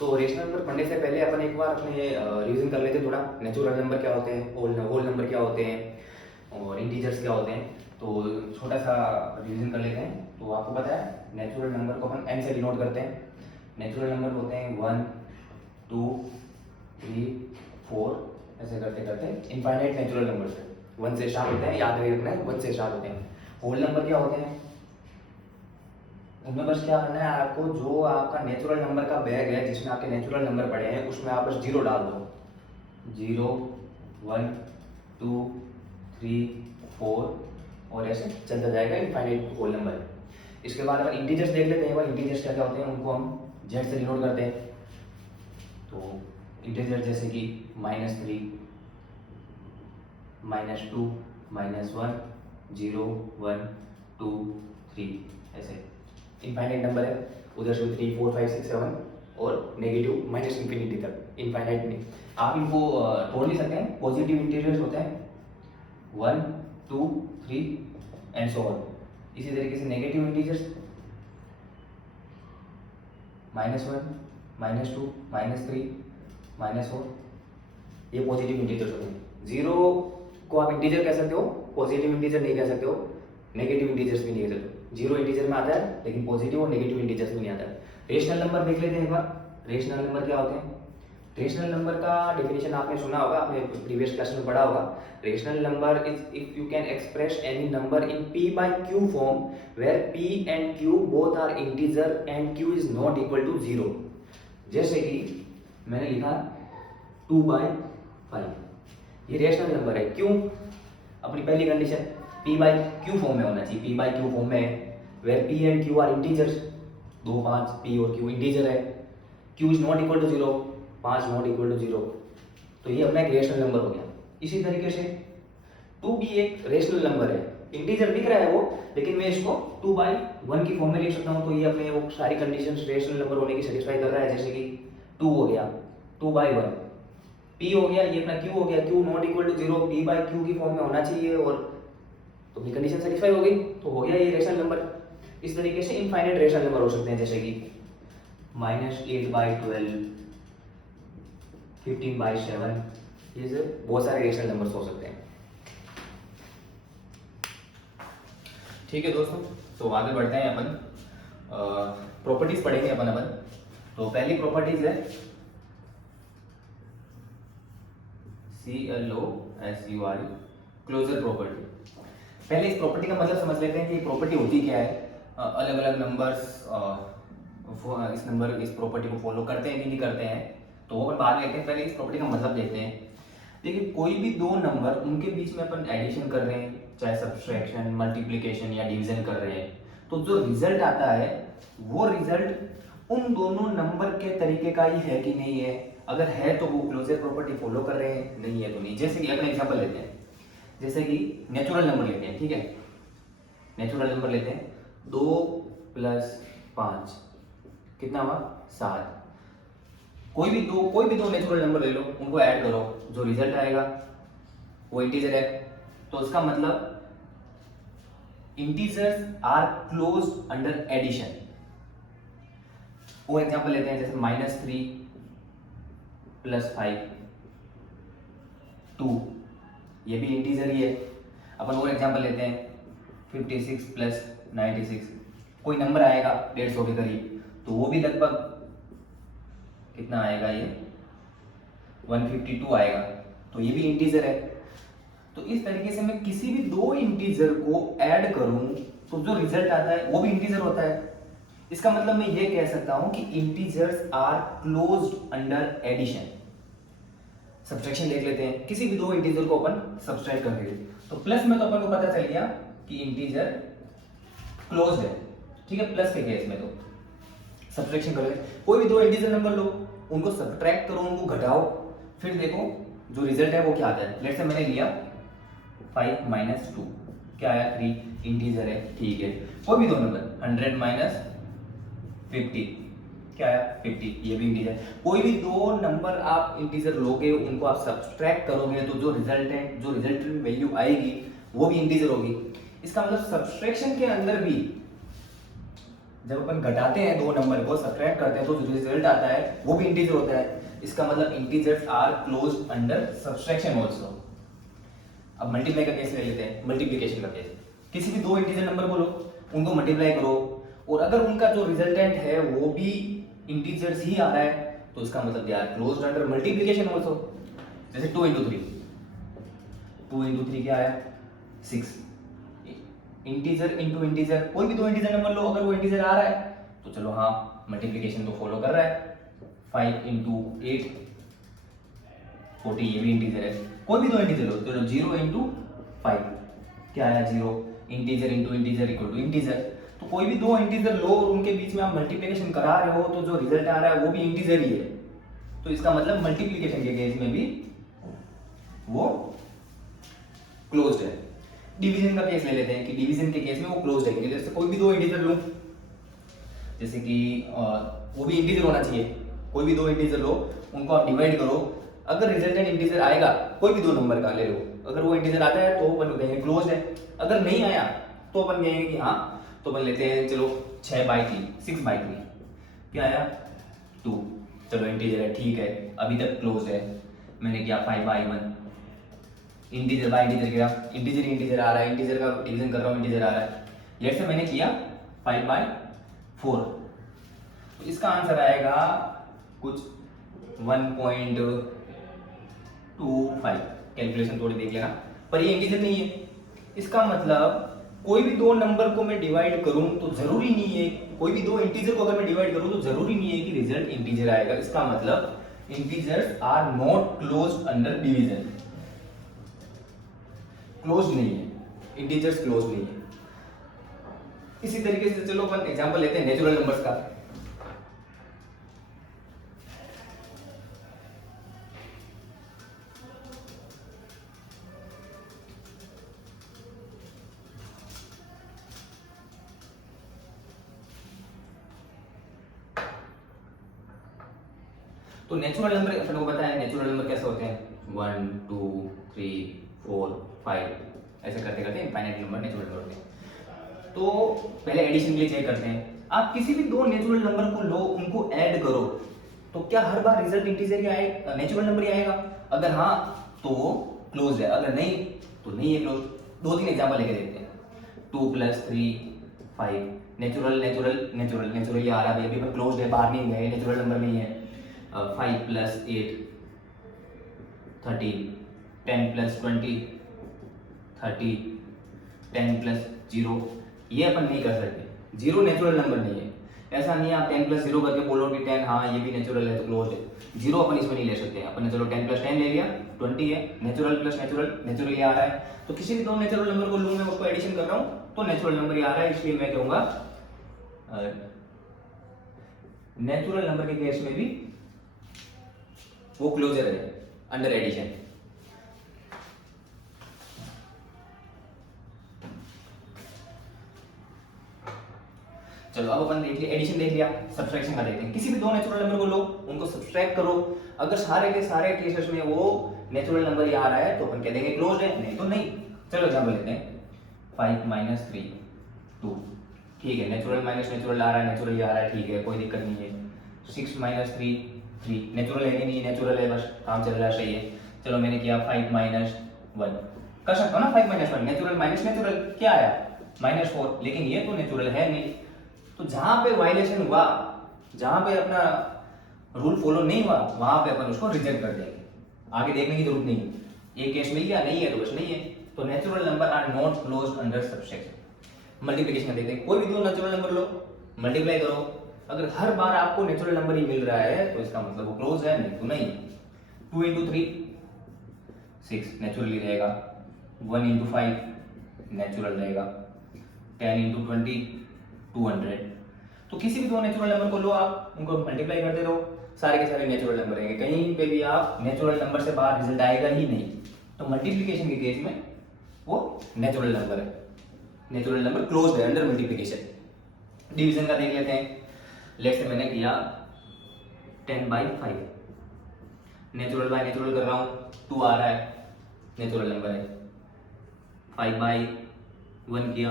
तो rational number पढ़ने से पहले अपन एक बार अपने रिवीजन कर लेते हैं थोड़ा। नेचुरल नंबर क्या होते हैं, होल नंबर क्या होते हैं और इंटीजर्स क्या होते हैं। तो छोटा सा रिवीजन कर लेते हैं। तो आपको पता है नेचुरल नंबर को अपन एन से डिनोट करते हैं। नेचुरल नंबर होते हैं 1 2 3 4, ऐसे करते करते इनफाइनाइट नेचुरल नंबर से 1 से स्टार्ट होते हैं, याद रखना है 1 से स्टार्ट होते हैं। होल नंबर क्या होते हैं, उनमें बस क्या करना है आपको, जो आपका नेचुरल नंबर का बैग है जिसमें आपके नेचुरल नंबर पड़े हैं उसमें आप बस जीरो डाल दो। 0 1 2 3 4 और ऐसे चलता जाएगा इनफाइनाइट होल नंबर। इसके बाद अगर इंटीजर्स देख लेते हैं, वो इंटीजर्स क्या क्या होते हैं उनको हम जेड से डिनोट करते हैं। तो इंटीजर जैसे कि -3 -2 -1 0 1 2 3, ऐसे इनफाइनाइट नंबर है। उधर से 3 4 5 6 7 और नेगेटिव माइनस इन्फिनिटी तक इनफाइनाइट में। आप इनको तोड़ नहीं सकते हैं। पॉजिटिव इंटीजर्स होते हैं 1 2 3 एंड सो ऑन। इसी तरीके से नेगेटिव इंटीजर्स -1 -2 -3 -4, ये पॉजिटिव इंटीजर्स होते हैं। जीरो को आप इंटीजर कह सकते हो, पॉजिटिव इंटीजर नहीं कह सकते हो, नेगेटिव इंटीजर्स भी नहीं कह सकते। जीरो इंटीजर में आता है लेकिन पॉजिटिव और नेगेटिव इंटीजर्स में नहीं आता है। रेशनल नंबर देख लेते हैं एक बार। रेशनल नंबर क्या होते हैं, रेशनल नंबर का डेफिनेशन आपने सुना होगा, आपने प्रीवियस क्लास में पढ़ा होगा। Rational number is if you can express any number in p by q form where p and q both are integer and q is not equal to 0। जैसे कि मैंने लिखा 2/5, ये रेशनल नंबर है। क्यों, अपनी पहली condition p by q form में होना चाहिए। p by q फॉर्म में है where p and q are integers, 2 5 p और q इंटीजर है। q is not equal to 0, 5 not equal to 0, तो ये अपना एक रेशनल नंबर हो गया। इसी तरीके से 2 भी एक रेशनल नंबर है, इंटीजर दिख रहा है वो, लेकिन मैं इसको 2/1 की फॉर्म में लिख सकता हूँ। तो ये अपने वो सारी कंडीशंस रेशनल नंबर होने की सेटिस्फाई कर रहा है। जैसे कि 2 हो गया 2/1, p हो गया, ये अपना q हो गया, q not equal to 0, p by q की फॉर्म में होना चाहिए, और तो अपनी कंडीशन सेटिस्फाई हो गई, तो हो गया ये रेशनल नंबर। इस तरीके से इनफाइनाइट रेशनल नंबर हो सकते हैं, जैसे कि -8/12 15/7, ये सब बहुत सारे रेशनल नंबर्स हो सकते हैं। ठीक है दोस्तों, तो आगे बढ़ते हैं अपन, प्रॉपर्टीज पढ़ेंगे अपन। तो पहली प्रॉपर्टीज है CLOSUR, क्लोजर प्रॉपर्टी। पहले इस प्रॉपर्टी का मतलब समझ लेते हैं कि प्रॉपर्टी होती क्या है। अलग अलग नंबर्स इस प्रॉपर्टी को फॉलो करते हैं कि नहीं करते हैं, तो वो अपन बाद में लेते हैं। पहले इस प्रॉपर्टी का मतलब देखते हैं। देखिए, कोई भी दो नंबर, उनके बीच में अपन एडिशन कर रहे हैं, चाहे सब्सट्रैक्शन मल्टीप्लिकेशन या डिवीजन कर रहे हैं, तो जो रिजल्ट आता है वो रिजल्ट उन दोनों नंबर के तरीके का ही है कि नहीं है। अगर है तो वो क्लोजर प्रॉपर्टी फॉलो कर रहे हैं, नहीं है तो नहीं। जैसे कि अपना एग्जांपल लेते हैं, जैसे कि नेचुरल नंबर लेते हैं। ठीक है, नेचुरल नंबर लेते हैं, 2 + 5 कितना हुआ 7। कोई भी दो नेचुरल नंबर ले लो, उनको ऐड करो, जो रिजल्ट आएगा वो इंटीजर है। तो इसका मतलब integers are close under addition. वो एग्जांपल लेते हैं, जैसे -3 + 5 2, ये भी इंटीजर ही है। अपन और एग्जांपल लेते हैं, 56 + 96, कोई नंबर आएगा 150 के करीब, तो वो भी लगभग कितना आएगा, ये 152 आएगा, तो ये भी इंटीजर है। तो इस तरीके से मैं किसी भी दो इंटीजर को ऐड करूं तो जो रिजल्ट आता है वो भी इंटीजर होता है। इसका मतलब मैं ये कह सकता हूं कि integers are closed under addition. Subtraction देख लेते हैं, किसी भी दो इंटीजर को अपन सब्ट्रैक्ट कर देंगे, तो प्लस में तो अपन को पता चल गया कि इंटीजर क्लोज्ड है। ठीक है, प्लस के केस में तो सब्ट्रैक्शन कर ले, कोई भी दो इंटीजर नंबर लो, उनको सब्ट्रैक्ट करो, उनको घटाओ, फिर देखो जो रिजल्ट है वो क्या आता है। लेट्स से मैंने लिया 5 - 2, क्या आया 3, इंटीजर है। ठीक है, कोई भी दो नंबर 100 - 50, क्या आया 50, ये भी इंटीजर। कोई भी दो नंबर आप इंटीजर लोगे, उनको आप सब्ट्रैक्ट करोगे, तो जो रिजल्टेंट वैल्यू आएगी वो भी इंटीजर होगी। इसका मतलब सब्ट्रैक्शन के अंदर भी जब अपन घटाते हैं दो नंबर को, सब्ट्रैक्ट करते हैं, तो जो रिजल्ट आता है वो भी इंटीजर होता है। इसका मतलब integers are closed under subtraction also. अब मल्टीप्लाई का केस ले लेते हैं, मल्टीप्लिकेशन का केस। किसी भी दो इंटीजर नंबर को लो, उनको मल्टीप्लाई करो, और अगर उनका जो रिजल्टेंट है वो भी इंटीजर्स ही आ रहा है, तो इसका मतलब they are closed under multiplication also. जैसे 2 into 3, 2 into 3 क्या आया? 6। इंटीजर इनटू इंटीजर, कोई भी दो इंटीजर नंबर लो, अगर वो इंटीजर आ रहा है तो चलो हाँ मल्टीप्लिकेशन तो फॉलो कर रहा है। 5 into 8 40, ये भी इंटीजर है। कोई भी दो इंटीजर लो, चलो 0 into 5 क्या आया? 0। Integer into integer equal to integer. तो कोई भी दो इंटीजर लो और उनके बीच में आप मल्टीप्लिकेशन करा रहे हो, तो जो रिजल्ट आ रहा है वो भी इंटीजर ही है। तो इसका मतलब मल्टीप्लिकेशन के केस में भी वो क्लोज्ड है। डिवीजन का केस ले लेते हैं कि डिवीजन के केस में वो क्लोज्ड है। जैसे कोई भी दो इंटीजर लूं, जैसे कि वो भी इंटीजर होना चाहिए। कोई भी दो इंटीजर लो, उनको आप डिवाइड करो, अगर रिजल्टेंट इंटीजर आएगा, कोई भी दो नंबर का ले लो, अगर वो इंटीजर आता है तो अपन कहेंगे क्लोज्ड है। अगर नहीं आया तो अपन कहेंगे कि हाँ, तो अपन लेते हैं चलो 6/3, 6/3 क्या आया? 2। चलो इंटीजर है, ठीक है, अभी तक क्लोज्ड है। मैंने किया 5/1, इंटीजर बाय इंटीजर किया, इंटीजर इंटीजर आ रहा है, इंटीजर का डिवीजन कर रहा हूँ, इंटीजर आ रहा है। लेट्स से मैंने किया 5/4, तो इसका आंसर आएगा कुछ 1.25। कैलकुलेशन थोड़ी देख लेना, पर ये इंटीजर नहीं है। इसका मतलब कोई भी दो नंबर को मैं डिवाइड करूं तो जरूरी नहीं है, कोई भी दो इंटीजर को अगर मैं डिवाइड करूं तो जरूरी नहीं है कि रिजल्ट इंटीजर आएगा। इसका मतलब integers are not closed under division. Close नहीं है, इंटीजर्स क्लोज नहीं है। इसी तरीके से चलो अपन एग्जांपल लेते हैं नेचुरल नंबर्स का। तो नेचुरल नंबर अपन को पता है नेचुरल नंबर कैसे होते हैं, 1 2 3 4 5 ऐसे करते करते इनफाइनाइट नंबर नेचुरल नंबर होते हैं। तो पहले एडिशन के लिए चेक करते हैं। आप किसी भी दो नेचुरल नंबर को लो, उनको ऐड करो, तो क्या हर बार रिजल्ट इंटीजर ही आएगा, नेचुरल नंबर ही आएगा? अगर हाँ तो वो क्लोज है, अगर नहीं तो नहीं है क्लोज। 2-3 एग्जांपल लेके देखते हैं। 2 + 3 5, नेचुरल नेचुरल नेचुरल नेचुरल ये आ रहा है, अभी पर क्लोज है, बाहर नहीं गए, नेचुरल नंबर नहीं है। 5 + 8 13, 10 + 20 30, 10 + 0 ये अपन नहीं कर सकते। 0 नेचुरल नंबर नहीं है, ऐसा नहीं है आप 10 + 0 करके बोलो कि 10 हाँ ये भी नेचुरल है तो क्लोज है। 0 अपन इसमें नहीं ले सकते। अपन ने चलो 10 + 10 ले लिया, 20 है, नेचुरल प्लस नेचुरल, नेचुरल ये आ रहा है। तो किसी भी दो नेचुरल नंबर को लूँ, मैं उसको एडिशन कर रहा हूँ तो नेचुरल नंबर ही आ रहा है, इसलिए मैं कहूँगा नेचुरल नंबर के केस में भी वो क्लोजर है अंडर एडिशन। चलो अब अपन देख लिया एडिशन, देख लिया, सब्सट्रैक्शन का देखते हैं। किसी भी दो नेचुरल नंबर को लो, उनको सब्सट्रैक्ट करो, अगर सारे के सारे केसेस में वो नेचुरल नंबर ही आ रहा है तो अपन कह देंगे क्लोज है, नहीं तो नहीं। चलो एग्जांपल लेते हैं 5 - 3 2, ठीक है, नेचुरल माइनस नेचुरल आ रहा है, नेचुरल ही आ रहा है, ठीक है, कोई दिक्कत नहीं है। 6 - 3 3, नेचुरल है कि नहीं, नेचुरल है, बस काम चल रहा है, सही है। चलो मैंने किया 5 - 1, कर सकता हूँ ना 5 - 1, नेचुरल माइनस नेचुरल क्या आया? -4, लेकिन ये तो नेचुरल है नहीं। तो जहां पे वायलेशन हुआ, जहां पे अपना रूल फॉलो नहीं हुआ, वहां पे अपन उसको रिजेक्ट कर देंगे, आगे देखने की जरूरत नहीं है। एक केस मिल गया, नहीं है तो बस नहीं है। तो natural number are not closed under subtraction. Multiplication देखते हैं, कोई भी दो नेचुरल नंबर लो, मल्टीप्लाई करो, अगर हर बार आपको नेचुरल नंबर ही मिल रहा है तो इसका मतलब वो क्लोज है, नहीं तो नहीं। 2 × 3 6 नेचुरली रहेगा, 1 × 5 नेचुरल रहेगा, 10 × 20 200। तो किसी भी दो नेचुरल नंबर को लो, आप उनको मल्टीप्लाई करते रहो, सारे के सारे नेचुरल नंबर रहेंगे, कहीं पे भी आप नेचुरल नंबर से बाहर रिजल्ट आएगा ही नहीं। तो मल्टीप्लिकेशन के केस में वो नेचुरल नंबर है, नेचुरल नंबर क्लोज्ड है अंडर मल्टीप्लिकेशन। डिवीजन का देख लेते हैं। लेट्स से मैंने किया 10/5, नेचुरल बाय नेचुरल कर रहा हूँ, 2 आ रहा है, नेचुरल नंबर है। 5/1 किया,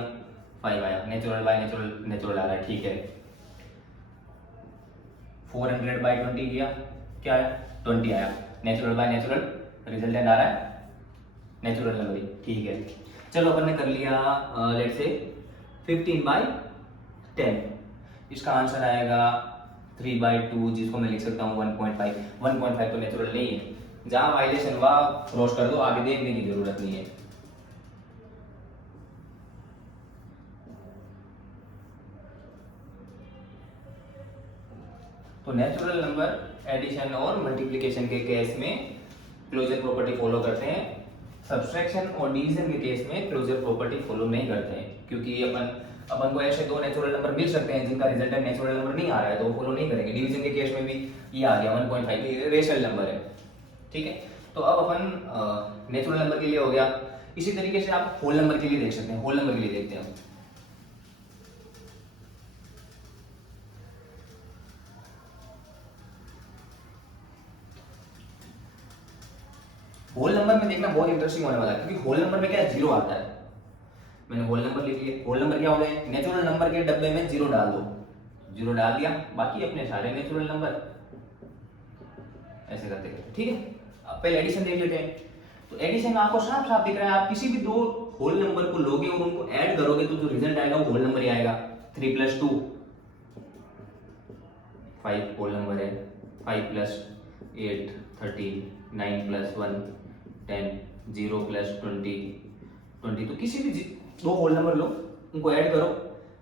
5 आया, नेचुरल बाय नेचुरल नेचुरल आ रहा है, ठीक है। 400/20 किया, क्या आया 20 आया। नेचुरल बाय नेचुरल, रिजल्टेंट आ रहा है नेचुरल नंबर ही, ठीक है। चलो अपन ने कर लिया लेट्स से 15/10, इसका आंसर आएगा 3/2, जिसको मैं लिख सकता हूँ 1.5। 1.5 तो नेचुरल नहीं है, जहां वाइलेशन हुआ क्रॉस कर दो, आगे देखने की जरूरत नहीं है। तो नेचुरल नंबर एडिशन और मल्टीप्लिकेशन के केस में क्लोजर प्रॉपर्टी फॉलो करते हैं, सब्सट्रैक्शन और डिवीजन के केस में क्लोजर प्रॉपर्टी फॉलो नहीं करते हैं, क्योंकि अपन को ऐसे दो नेचुरल नंबर मिल सकते हैं जिनका रिजल्टेंट नेचुरल नंबर नहीं आ रहा है, तो वो फॉलो नहीं करेंगे। डिवीजन के केस में भी ये आ गया 1.5, ये रेशनल नंबर है, ठीक है। तो अब अपन नेचुरल नंबर के लिए हो गया, इसी तरीके से आप होल नंबर के लिए देख सकते हैं। होल नंबर के लिए देखते हैं, होल नंबर में देखना बहुत इंटरेस्टिंग होने वाला है, क्योंकि होल नंबर में क्या है, जीरो आता है। मैंने होल नंबर लिख लिया, होल नंबर क्या हो गए, नेचुरल नंबर के डब्बे में जीरो डाल दो, जीरो डाल दिया, बाकी अपने सारे नेचुरल नंबर, ऐसे करते करते, ठीक है। अब पहले एडिशन देख लेते हैं। तो एडिशन आपको साफ साफ दिख रहा है, आप किसी भी दो होल नंबर को लोगे और उनको ऐड करोगे तो जो रिजल्ट आएगा वो होल नंबर ही आएगा। 3 + 2 5 होल नंबर है, 5 + 8 13, 9 + 1 10, 0 + 20 तो किसी भी दो होल नंबर लो, उनको ऐड करो,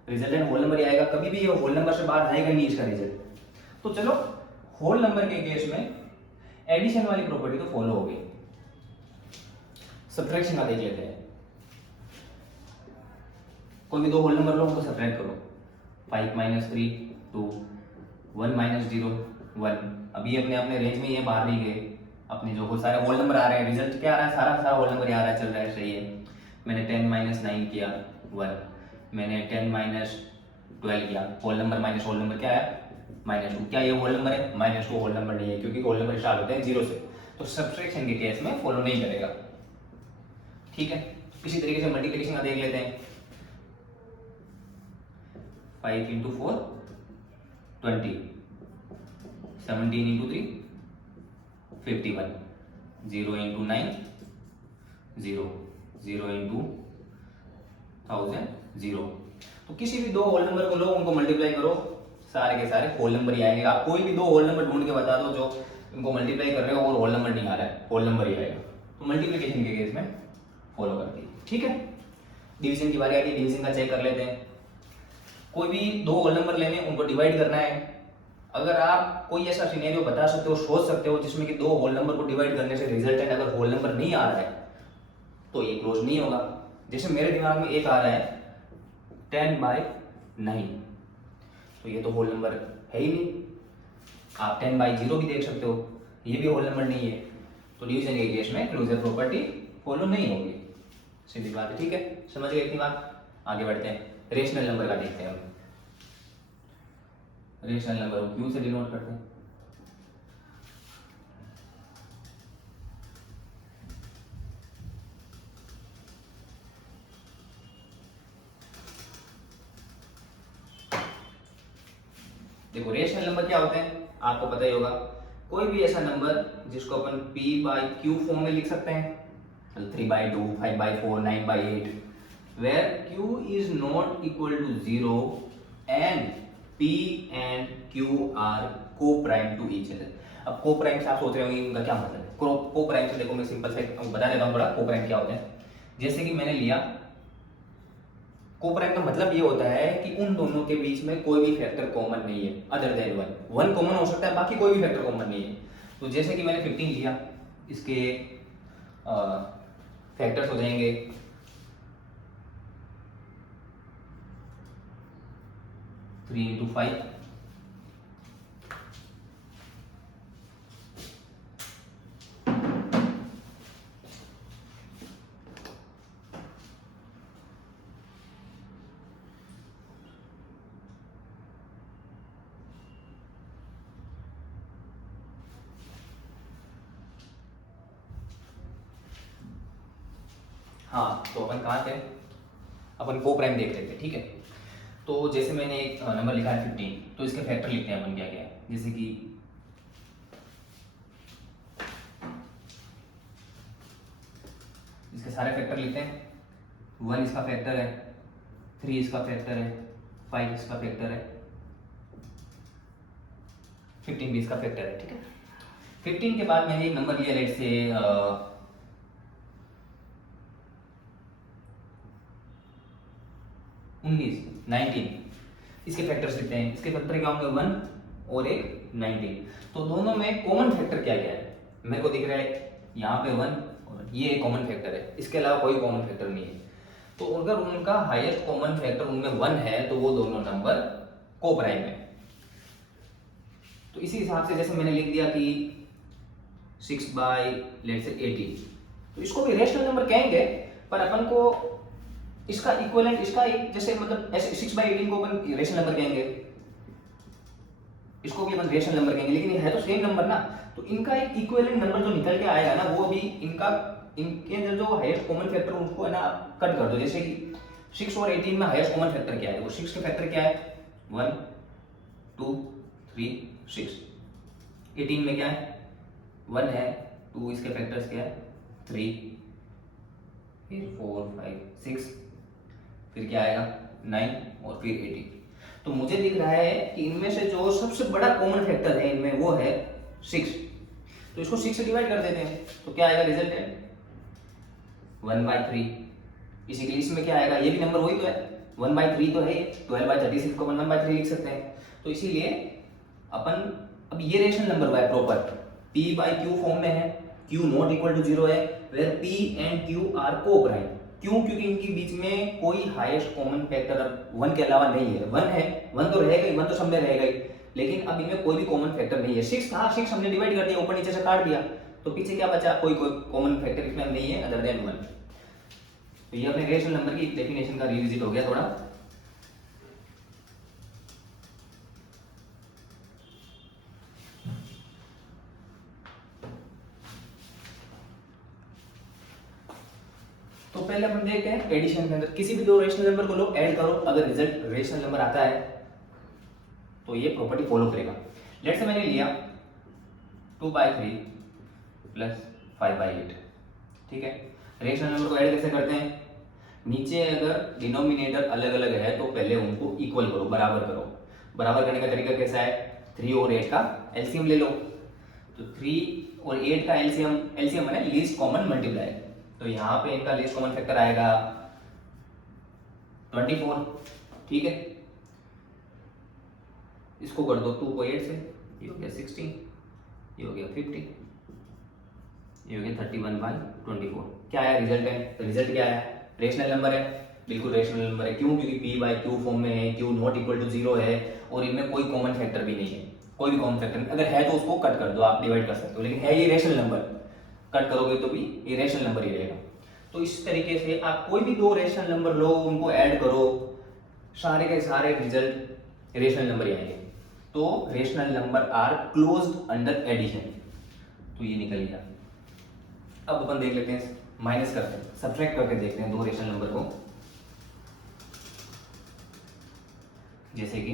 रिजल्टेंट होल नंबर ही आएगा, कभी भी ये होल नंबर से बाहर जाएगा नहीं इसका रिजल्ट। तो चलो होल नंबर के केस में एडिशन वाली प्रॉपर्टी तो फॉलो हो गई। सब्ट्रैक्शन का देख लेते हैं। कोई भी दो होल नंबर लो, उनको सब्ट्रैक्ट करो। 5 - 3 2, 1 - 0 1। अभी अपने अपने रेंज में ये बाहर नहीं गए, अपने जो सारे होल नंबर आ रहे हैं, रिजल्ट क्या आ रहा है, सारा सारा होल नंबर आ रहा है, चल रहा है, सही है। मैंने 10 - 9 किया 1, मैंने 10 - 12 किया, whole number minus whole number क्या है -2। क्या ये होल नंबर है, -2 होल नंबर नहीं है, क्योंकि होल नंबर स्टार्ट होते हैं 0 से, तो सब्ट्रैक्शन के केस में फॉलो नहीं करेगा, ठीक है। इसी तरीके से मल्टीप्लिकेशन का देख लेते हैं। 5 × 4 20, 17 × 3 51, 0 × 9 0, 0 × 1000 0। तो किसी भी दो होल नंबर को लो, उनको मल्टीप्लाई करो, सारे के सारे होल नंबर ही आएंगे। आप कोई भी दो होल नंबर ढूंढ के बता दो जो इनको मल्टीप्लाई कर रहे हो और होल नंबर नहीं आ रहा है, होल नंबर ही आएगा। तो मल्टीप्लिकेशन के केस में फॉलो करती है, ठीक है। डिवीजन की बारी आती है, डिवीजन का चेक कर लेते हैं। कोई भी दो होल नंबर लेने, उनको डिवाइड करना है। अगर आप कोई ऐसा सिनेरियो बता सकते हो, सोच सकते हो, जिसमें कि दो होल नंबर को डिवाइड करने से रिजल्टेंट अगर होल नंबर नहीं आ रहा है तो ये क्लोज नहीं होगा। जैसे मेरे दिमाग में एक आ रहा है 10/9, तो ये तो होल नंबर है ही नहीं। आप 10/0 भी देख सकते हो, ये भी होल नंबर नहीं है। तो डिवीजन के केस में क्लोजर प्रॉपर्टी फॉलो नहीं होगी, सीधी बात है, ठीक है। समझ गए इतनी बात, आगे बढ़ते हैं। रेशनल नंबर का देखते हैं हम। रेशनल नंबर को क्यू से डिनोट करते हैं। देखो रेशनल नंबर क्या होते हैं, आपको पता ही होगा। कोई भी ऐसा नंबर जिसको अपन p/q फॉर्म में लिख सकते हैं, 3/2 5/4 9/8, where q is not equal to 0 and p and q are co-prime to each other। अब co-prime से आप सोच रहे होंगे इनका क्या मतलब है। co-prime से देखो मैं सिंपल से बता देता हूँ थोड़ा, co-prime क्या होते हैं। जैसे कि मैंने लिया, को-प्राइम का मतलब ये होता है कि उन दोनों के बीच में कोई भी फैक्टर कॉमन नहीं है अदर देन 1 कॉमन हो सकता है, बाकी कोई भी फैक्टर कॉमन नहीं है। तो जैसे कि मैंने 15 लिया, इसके फैक्टर्स हो जाएंगे 3 × 5 हाँ, तो अपन कहाँ थे, अपन को प्राइम देख रहे थे, ठीक है। तो जैसे मैंने एक नंबर लिखा है 15, तो इसके फैक्टर लिखते हैं अपन क्या क्या है। जैसे कि इसके सारे फैक्टर लिखते हैं। 1 इसका फैक्टर है, 3 इसका फैक्टर है, 5 इसका फैक्टर है, 15 भी इसका फैक्टर है। ठीक है, 15 के बाद मैंने एक नंबर लिया लेट से 19 इसके फैक्टर्स लिखते हैं। इसके फैक्टर क्या होंगे 1 और एक 19। तो दोनों में कॉमन फैक्टर क्या क्या है, मेरे को दिख रहा है यहाँ पे 1 और ये एक कॉमन फैक्टर है, इसके अलावा कोई कॉमन फैक्टर नहीं है। तो अगर उनका हाईएस्ट कॉमन फैक्टर उनमें 1 है तो वो दोनों नंबर को प्राइम है। तो इसी हिसाब से जैसे मैंने लिख दिया कि 6/18, तो इसको भी रेशनल नंबर कहेंगे, पर अपन को इसका इक्विवेलेंट, इसका एक जैसे मतलब ऐसे 6/18 को अपन रेशनल नंबर कहेंगे, इसको भी अपन रेशनल नंबर कहेंगे, लेकिन ये है तो सेम नंबर ना। तो इनका एक इक्विवेलेंट नंबर जो निकल के आएगा ना, वो भी इनके जो हाईएस्ट कॉमन फैक्टर उनको है ना कट कर दो। जैसे कि 6 और 18 में हाईएस्ट कॉमन फैक्टर क्या है, वो 6 के फैक्टर क्या है 1 2 3 6। 18 में क्या है 1 है, 2 इसके फैक्टर्स क्या है 3, फिर 4 5 6, फिर क्या आएगा 9 और फिर 18। तो मुझे दिख रहा है कि इनमें से जो सबसे बड़ा कॉमन फैक्टर है इनमें वो है 6। तो इसको 6 से डिवाइड कर देते हैं, तो क्या आएगा रिजल्टेंट 1/3। इसी के लिए इसमें क्या आएगा, ये भी नंबर वही तो है 1/3 तो है, 12/36 को 1/3 लिख सकते हैं। तो इसीलिए अपन अब ये रेशनल नंबर हुआ है प्रॉपर, p/q फॉर्म में है, q नॉट इक्वल टू 0 है, where p and q are coprime. क्यों? क्योंकि इनके बीच में कोई हाईएस्ट कॉमन फैक्टर 1 के अलावा नहीं है। 1 है, 1 तो रहेगा ही, 1 तो सब में रहेगा ही, लेकिन अब इनमें कोई भी कॉमन फैक्टर नहीं है। 6 था, 6 हमने डिवाइड कर दिया, ऊपर नीचे से काट दिया, तो पीछे क्या बचा, कोई कॉमन फैक्टर इसमें नहीं है अदर देन 1। तो ये अपने रेशनल नंबर की डेफिनेशन का रिविजिट हो गया थोड़ा। तो पहले अपन देखते हैं एडिशन के अंदर किसी भी दो रेशनल नंबर को लो, ऐड करो, अगर रिजल्ट रेशनल नंबर आता है तो ये प्रॉपर्टी फॉलो करेगा। लेट्स से मैंने लिया 2/3 प्लस 5/8। ठीक है, रेशनल नंबर को ऐड कैसे करते हैं, नीचे अगर डिनोमिनेटर अलग अलग है तो पहले उनको इक्वल करो, बराबर करो। बराबर करने का तरीका कैसा है, 3 और 8 का एलसीएम ले लो। तो 3 और 8 का एलसीएम, एलसीएम है लीस्ट कॉमन मल्टीप्लाई, तो यहाँ पे इनका लीस्ट कॉमन फैक्टर आएगा 24। ठीक है, इसको कर दो 2 को 8 से, ये हो गया 16, ये हो गया 50, ये हो गया 31/24। क्या आया रिजल्ट है, रिजल्ट क्या है, रेशनल नंबर है, बिल्कुल रेशनल नंबर है। क्यों? क्योंकि p/q फॉर्म में है, q नॉट इक्वल टू 0 है और इनमें कोई कॉमन फैक्टर भी नहीं है। कोई भी कॉमन फैक्टर अगर है तो उसको कट कर दो, आप डिवाइड कर सकते हो, लेकिन है ये रेशनल नंबर, कट करोगे तो भी ये रेशनल नंबर ही रहेगा। तो इस तरीके से आप कोई भी दो रेशनल नंबर लो, उनको ऐड करो, सारे के सारे रिजल्ट रेशनल नंबर ही आएंगे। तो rational number are closed under addition, तो ये निकल गया। अब अपन देख लेते हैं, माइनस करते हैं, सब्ट्रैक्ट करके देखते हैं दो रेशनल नंबर को। जैसे कि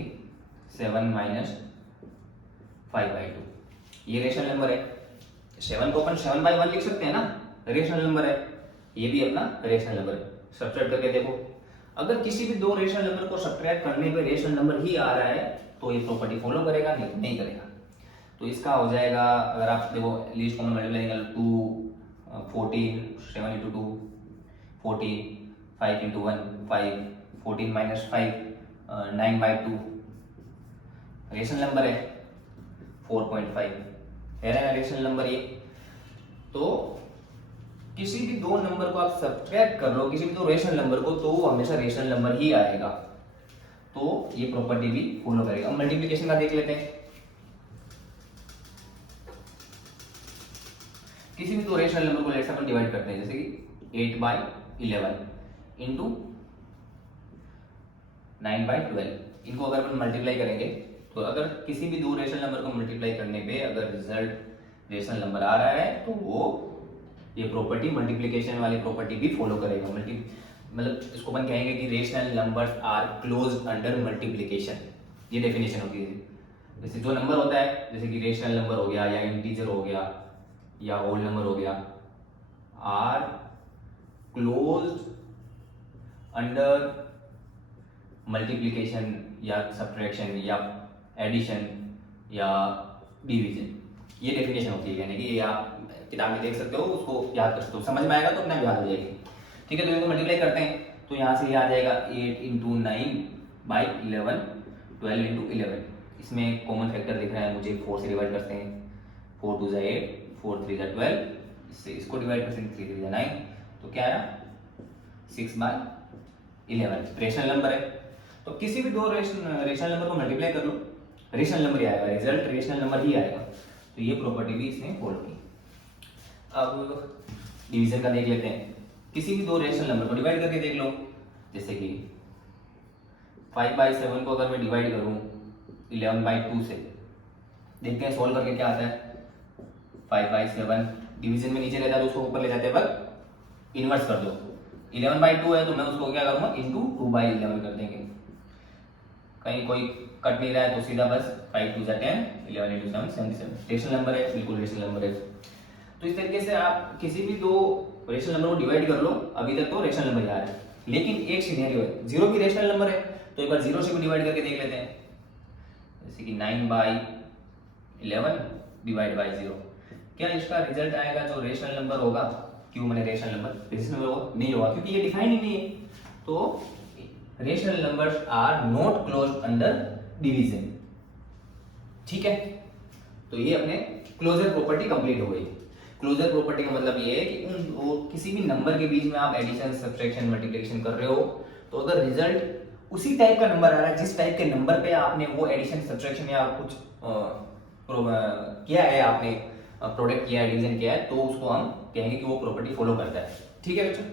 7 - 5/2, ये रेशनल नंबर है। 7 को अपन 7/1 लिख सकते हैं ना, रेशनल नंबर है, ये भी अपना रेशनल नंबर है। सब्ट्रैक्ट करके देखो, अगर किसी भी दो रेशनल नंबर को सब्ट्रैक्ट करने पे रेशनल नंबर ही आ रहा है तो ये प्रॉपर्टी फॉलो करेगा, नहीं करेगा। तो इसका हो जाएगा, अगर आप देखो least common multiply 2 14, 7 × 2 14, 5 × 1 5, 14 - 5 9/2, rational number है 4.5 है ना रेशनल नंबर ये। तो किसी भी दो नंबर को आप सब्ट्रैक्ट कर लो, किसी भी दो रेशनल नंबर को, तो वो हमेशा रेशनल नंबर ही आएगा, तो ये प्रॉपर्टी भी फॉलो करेगा। अब मल्टीप्लिकेशन का देख लेते हैं। किसी भी दो रेशनल नंबर को लेट्स अपन डिवाइड करते हैं, जैसे कि 8/11 इंटू 9/12, इनको अगर अपन मल्टीप्लाई करेंगे तो अगर किसी भी दो रेशनल नंबर को मल्टीप्लाई करने पे अगर रिजल्ट रेशनल नंबर आ रहा है तो वो ये प्रॉपर्टी मल्टीप्लिकेशन वाली प्रॉपर्टी भी फॉलो करेगा। मतलब इसको अपन कहेंगे कि rational numbers are close under multiplication, ये डेफिनेशन होती है जैसे जो नंबर होता है, जैसे कि रेशनल नंबर हो गया या इंटीजर हो गया या होल नंबर हो गया, आर क्लोज्ड अंडर मल्टीप्लिकेशन या सब्ट्रैक्शन या एडिशन या डिवीजन। ये डेफिनेशन होती है, यानी कि ये आप किताब में देख सकते हो, उसको याद कर सकते हो, समझ में आएगा तो अपना याद हो जाएगी। ठीक है, तो इनको मल्टीप्लाई करते हैं तो यहाँ से ये आ जाएगा 8 इंटू 9/11, 12 इंटू 11। इसमें कॉमन फैक्टर दिख रहा है मुझे, 4 से डिवाइड करते हैं, 4 2 ज़ा 8, 4 3 ज़ा 12, इससे इसको डिवाइड करते हैं, 3 3 ज़ा 9, तो क्या आया 6/11। रेशनल नंबर है तो किसी भी दो रेशनल नंबर को मल्टीप्लाई कर लो, रेशनल नंबर ही आएगा, रिजल्ट रेशनल नंबर ही आएगा। तो ये प्रॉपर्टी भी इसने फॉलो की। अब डिवीजन का देख लेते हैं, किसी भी दो रेशनल नंबर को डिवाइड करके देख लो। जैसे कि 5/7 को अगर मैं डिवाइड करूं 11/2 से, देखते हैं सोल्व करके क्या आता है। 5/7 डिवीजन में नीचे रहता है तो उसको ऊपर ले जाते वक्त इन्वर्स कर दो। 11/2 है तो मैं उसको क्या करूंगा, इंटू 2/11 कर देंगे। कहीं कोई कट नहीं रहा है तो सीधा बस 5 2 ज़ा 10, 11 इंटू 7 77। रेशनल नंबर है, बिल्कुल रेशनल नंबर है। तो इस तरीके से आप किसी भी दो रेशनल नंबर को डिवाइड कर लो। अभी तक तो रेशनल नंबर ही आ रहा है, लेकिन एक सिनेरियो है, जीरो भी रेशनल नंबर है, तो एक बार जीरो से भी डिवाइड करके देख लेते हैं। जैसे कि 9/11 डिवाइड बाई 0, क्या इसका रिजल्ट आएगा जो रेशनल नंबर होगा? क्यों मैंने रेशनल नंबर, रेशनल नंबर नहीं होगा क्योंकि ये डिफाइन ही नहीं है। तो rational numbers are not closed under division. ठीक है, तो ये अपने क्लोजर प्रॉपर्टी कंप्लीट हो गई। क्लोजर प्रॉपर्टी का मतलब ये है कि किसी भी नंबर के बीच में आप एडिशन, सब्ट्रैक्शन, मल्टीप्लिकेशन कर रहे हो, तो अगर रिजल्ट उसी टाइप का नंबर आ रहा है जिस टाइप के नंबर पे आपने वो एडिशन, सब्ट्रैक्शन या कुछ किया है, आपने प्रोडक्ट किया है, डिवीजन किया है, तो उसको हम कहेंगे कि वो प्रॉपर्टी फॉलो करता है। ठीक है बच्चों,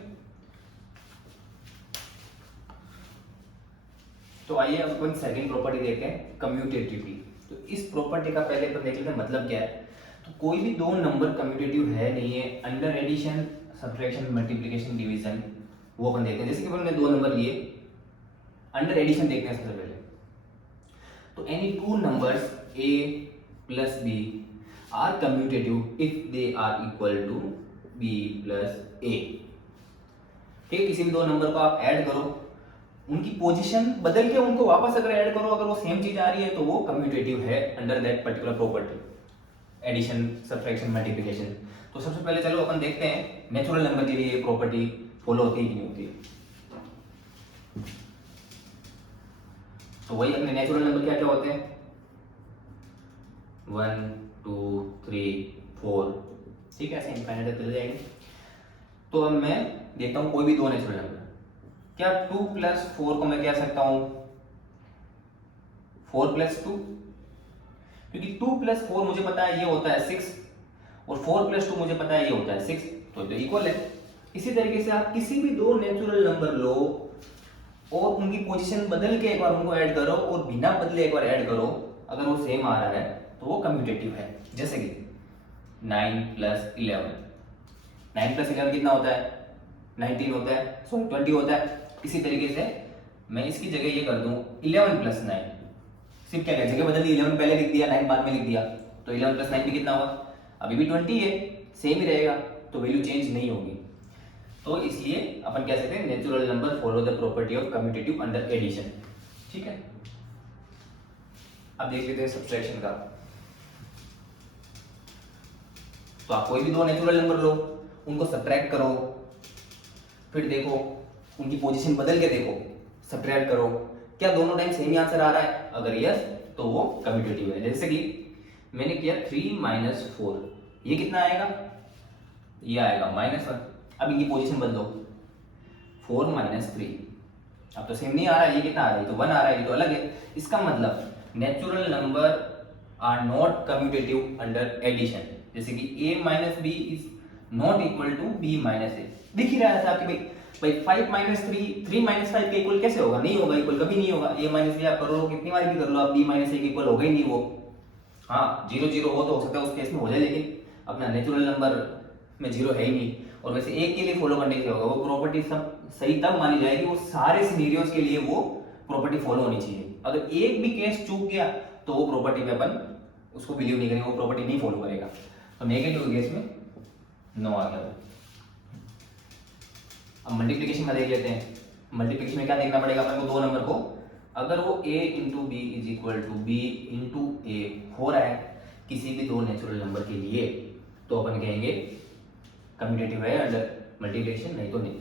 तो आइए अब अपन सेकंड प्रॉपर्टी देखते हैं, कम्यूटेटिविटी। तो इस प्रॉपर्टी का पहले अपन देख लेते हैं मतलब क्या है। तो कोई भी दो नंबर कम्यूटेटिव है नहीं है under addition, subtraction, multiplication, division, वो अपन देखते हैं। जैसे कि अपन ने दो नंबर लिए, अंडर एडिशन देखते हैं सबसे पहले। तो any two numbers a plus b are commutative if they are equal to b plus a। ठीक है, किसी भी दो नंबर को आप ऐड करो, उनकी पोजीशन बदल के उनको वापस अगर ऐड करो, अगर वो सेम चीज आ रही है तो वो कम्यूटेटिव है under that particular property, addition, subtraction, multiplication. तो सबसे पहले चलो अपन देखते हैं नेचुरल नंबर के लिए ये प्रॉपर्टी फॉलो होती है कि नहीं होती है। तो वही अपने नेचुरल नंबर क्या क्या होते हैं, 1 2 3 4। ठीक है, ऐसे इनफाइनाइट चले जाएंगे। तो अब मैं देखता हूं कोई भी दो नेचुरल नंबर, क्या 2 + 4 को मैं कह सकता हूं 4 + 2, क्योंकि 2 + 4 मुझे पता है ये होता है 6 और 4 + 2 मुझे पता है ये होता है 6, तो इक्वल है। इसी तरीके से आप किसी भी दो नेचुरल नंबर लो और उनकी पोजीशन बदल के एक बार उनको ऐड करो और बिना बदले एक बार ऐड करो, अगर वो सेम आ रहा है तो वो कम्यूटेटिव है। जैसे कि 9 + 11, 9 + 11 कितना होता है, 19 होता है, सॉरी 20 होता है। इसी तरीके से मैं इसकी जगह ये कर दूं 11 + 9, सिर्फ क्या जगह बदल दी, 11 पहले लिख दिया, 9 बाद में लिख दिया, तो 11 + 9 भी कितना होगा, अभी भी 20 है, सेम ही रहेगा, तो वैल्यू चेंज नहीं होगी। तो इसलिए अपन कह सकते हैं natural number follow the property of commutative under addition. ठीक है, अब देख लेते हैं सब्ट्रैक्शन का। तो आप कोई भी दो नेचुरल नंबर लो, उनको सब्ट्रैक्ट करो, फिर देखो उनकी पोजीशन बदल के देखो, सब्ट्रैक्ट करो, क्या दोनों टाइम सेम ही आंसर आ रहा है? अगर यस तो वो कम्यूटेटिव है। जैसे कि मैंने किया 3 - 4, ये कितना आएगा, ये आएगा -1। अब इनकी पोजीशन बदलो, 4 - 3, अब तो सेम नहीं आ रहा है, ये कितना आ रहा है, तो 1 आ रहा है, ये तो अलग है। इसका मतलब natural number are not commutative under addition. जैसे कि a - b is not equal to b - a, दिख ही रहा है आपके भाई 5 - 3 3 - 5 के इक्वल कैसे होगा, नहीं होगा, इक्वल कभी नहीं होगा। a - b आप कर लो, कितनी बार भी कर लो आप, b - a के इक्वल होगा ही नहीं वो। हाँ 0 0 हो तो हो सकता है उस केस में हो जाए, लेकिन अपना नेचुरल नंबर में 0 है ही नहीं। और वैसे एक के लिए फॉलो करने से होगा, वो प्रॉपर्टी सब सही तब मानी जाएगी, वो सारे सिनेरियोज के लिए वो प्रॉपर्टी फॉलो होनी चाहिए। अगर एक भी केस चूक गया तो वो प्रॉपर्टी पे अपन उसको बिलीव नहीं करेंगे, वो प्रॉपर्टी नहीं फॉलो करेगा। तो नेगेटिव केस में नो आ गया। अब मल्टीप्लिकेशन में देख लेते हैं। मल्टीप्लिकेशन में क्या देखना पड़ेगा अपन को, दो नंबर को अगर वो a into B is equal to b into a हो रहा है किसी भी दो नेचुरल नंबर के लिए, तो अपन कहेंगे कम्यूटेटिव है अंडर मल्टीप्लिकेशन, नहीं तो नहीं।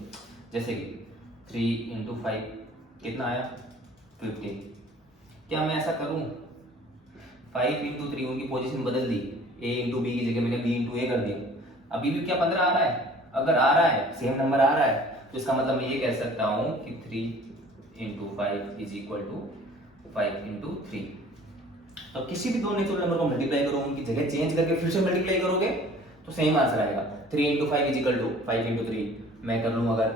जैसे कि 3 इंटू 5 कितना आया 15। क्या मैं ऐसा करूं 5 इंटू 3 उनकी पोजीशन बदल दी, a इंटू बी की जगह मैंने b इंटू ए कर दिया, अभी भी क्या 15 आ रहा है? अगर आ रहा है सेम नंबर आ रहा है तो इसका मतलब मैं ये कह सकता हूं कि 3 into 5 is equal to 5 into 3। तो किसी भी दो नेचुरल नंबर को मल्टीप्लाई करो, उनकी जगह चेंज करके फिर से मल्टीप्लाई करोगे तो सेम आंसर आएगा। 3 into 5 is equal to 5 into 3। मैं कर लूँ अगर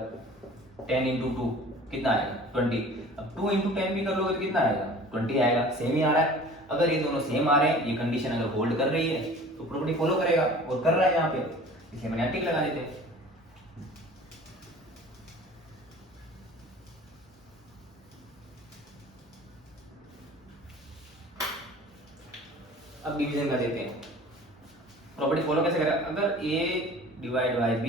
10 इंटू 2 कितना आएगा 20। अब 2 इंटू 10 भी कर लोगे तो कितना आएगा 20 आएगा, सेम ही आ रहा है। अगर ये दोनों सेम आ रहे हैं, ये कंडीशन अगर होल्ड कर रही है तो प्रॉपर्टी फॉलो करेगा, और कर रहा है यहाँ पे, इसलिए मैंने टिक लगा देते हैं। अब डिवीजन कर देते हैं। प्रॉपर्टी फॉलो कैसे करें, अगर a divide by b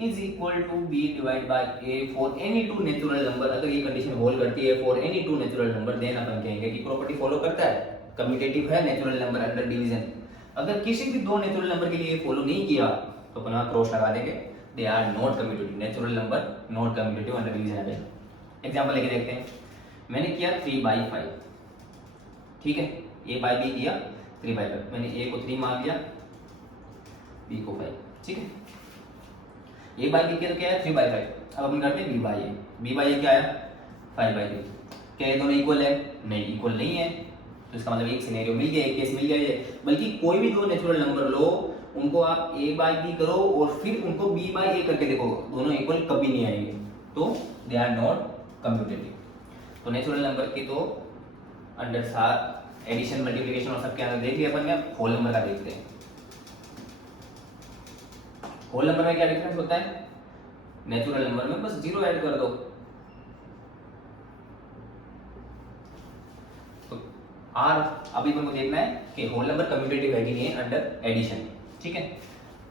is equal to b divide by a for any two natural number, अगर ये कंडीशन होल्ड करती है for any two natural number, then अपन कहेंगे कि प्रॉपर्टी फॉलो करता है, कम्यूटेटिव है नेचुरल नंबर अंडर डिवीजन। अगर किसी भी दो नेचुरल नंबर के लिए फॉलो नहीं किया तो अपन क्रॉस लगा देंगे, they are not commutative, natural number not commutative under division है। एग्जांपल लेके देखते हैं। मैंने किया 3/5, ठीक है, a बाय b किया 3/5, मैंने a को 3 मान लिया, b को 5, ठीक है। a बाय b किया तो क्या है 3/5। अब अपन करते हैं b by a, b by a क्या आया 5/3। क्या ये दोनों इक्वल है? नहीं, इक्वल नहीं है। तो इसका मतलब एक सिनेरियो मिल गया, एक केस मिल गया। बल्कि कोई भी दो नेचुरल नंबर लो, उनको आप a बाय b करो और फिर उनको b बाय a करके देखो, दोनों इक्वल कभी नहीं आएंगे, तो दे आर नॉट कम्यूटेटिव। तो नेचुरल नंबर की तो अंडर सार एडिशन मल्टीप्लिकेशन और सबके अंदर देख लिया अपन ने। होल नंबर का देखते हैं। होल नंबर में क्या डिफरेंस होता है, नेचुरल नंबर में बस 0 ऐड कर दो। तो आर अभी अपन को देखना है कि होल नंबर कम्यूटेटिव है कि नहीं है अंडर एडिशन, ठीक है।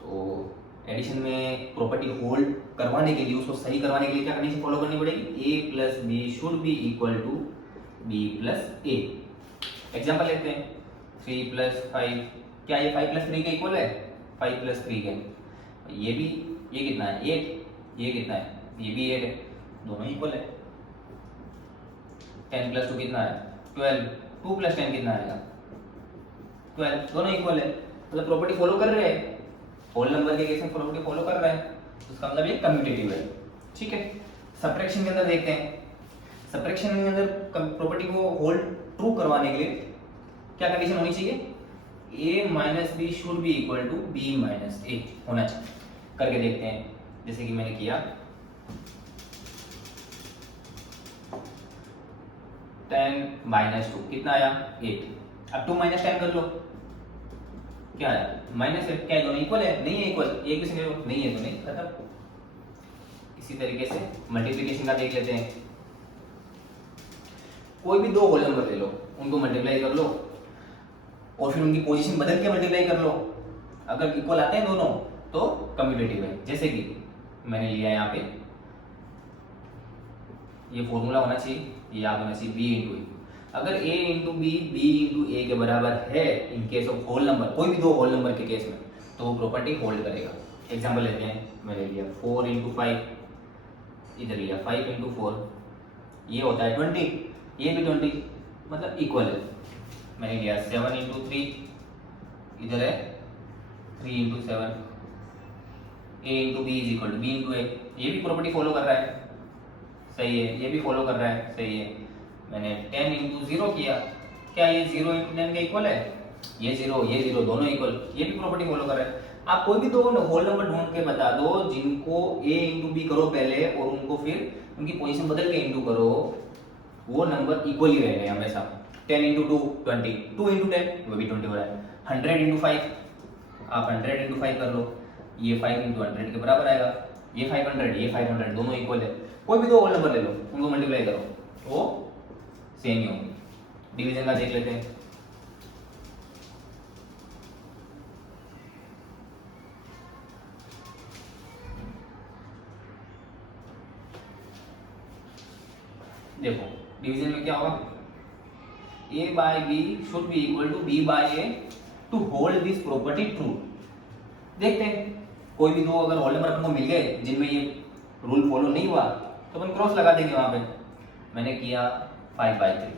तो एडिशन में प्रॉपर्टी होल्ड करवाने के लिए, उसको सही करवाने के लिए क्या कंडीशन फॉलो करनी पड़ेगी, a plus B should be equal to b plus A. Example लेते हैं 3 प्लस 5, क्या ये 5 प्लस 3 के इक्वल है? 5 प्लस 3 के, ये भी, ये कितना है 8, ये कितना है, ये भी 8 है, दोनों इक्वल है। 10 प्लस 2 कितना है 12, 2 प्लस 10 कितना आएगा 12, दोनों इक्वल है। मतलब प्रॉपर्टी फॉलो कर रहे हैं, होल नंबर के केस में प्रॉपर्टी फॉलो कर रहा है, तो उसका मतलब ये कम्यूटेटिव है, ठीक है। सबट्रैक्शन के अंदर देखते हैं। सबट्रैक्शन के अंदर प्रॉपर्टी को होल्ड ट्रू करवाने के लिए क्या कंडीशन होनी चाहिए, a minus b should be equal to b minus a होना चाहिए। करके देखते हैं, जैसे कि मैंने किया 10 माइनस 2 कितना आया 8। अब 2 माइनस 10 कर लो, क्या है माइनस 8, क्या है दोनों इक्वल है? नहीं है इक्वल, एक भी सिनेरियो नहीं है तो नहीं, खत्म। इसी तरीके से मल्टीप्लिकेशन का देख लेते हैं। कोई भी दो होल नंबर ले लो, उनको मल्टीप्लाई कर लो और फिर उनकी पोजीशन बदल के मल्टीप्लाई कर लो, अगर इक्वल आते हैं दोनों तो कम्यूटेटिव है। जैसे कि मैंने लिया यहाँ पे, ये फॉर्मूला होना चाहिए, ये याद होना चाहिए, b इंटू ए। अगर a into b b into a के बराबर है in case of whole number, कोई भी दो होल नंबर के केस में, तो वो प्रॉपर्टी होल्ड करेगा। एग्जांपल लेते हैं, मैंने लिया 4 इंटू 5, इधर लिया 5 इंटू 4, ये होता है 20, ये भी 20, मतलब इक्वल है। मैंने लिया 7 इंटू 3, इधर है 3 into 7, a into B is equal to b into a, ये भी प्रॉपर्टी फॉलो कर रहा है, सही है, ये भी फॉलो कर रहा है, सही है। मैंने 10 इंटू 0 किया, क्या ये 0 इंटू 10 का इक्वल है? ये 0 दोनों इक्वल, ये भी प्रॉपर्टी फॉलो कर रहा है। आप कोई भी दो होल नंबर ढूंढ के बता दो जिनको a इंटू बी करो पहले और उनको फिर उनकी पोजीशन बदल के इंटू करो, वो नंबर इक्वल ही रहेंगे हमेशा। 10 इंटू 2 20, 2 इंटू 10 वो भी 20 हो रहा है। 100 इंटू 5, आप 100 इंटू 5 कर लो, ये 5 इंटू 100 के बराबर आएगा। ये 500, ये 500, दोनों इक्वल है। कोई भी दो होल नंबर ले लो, उनको मल्टीप्लाई करो, वो सेम ही होंगे। डिवीजन का देख लेते हैं। देखो डिवीजन में क्या होगा, a by b should be equal to b by a to hold this property true. देखते हैं कोई भी दो अगर होल नंबर अपन को मिल गए जिनमें ये रूल फॉलो नहीं हुआ तो अपन क्रॉस लगा देंगे वहां पे। मैंने किया 5/3,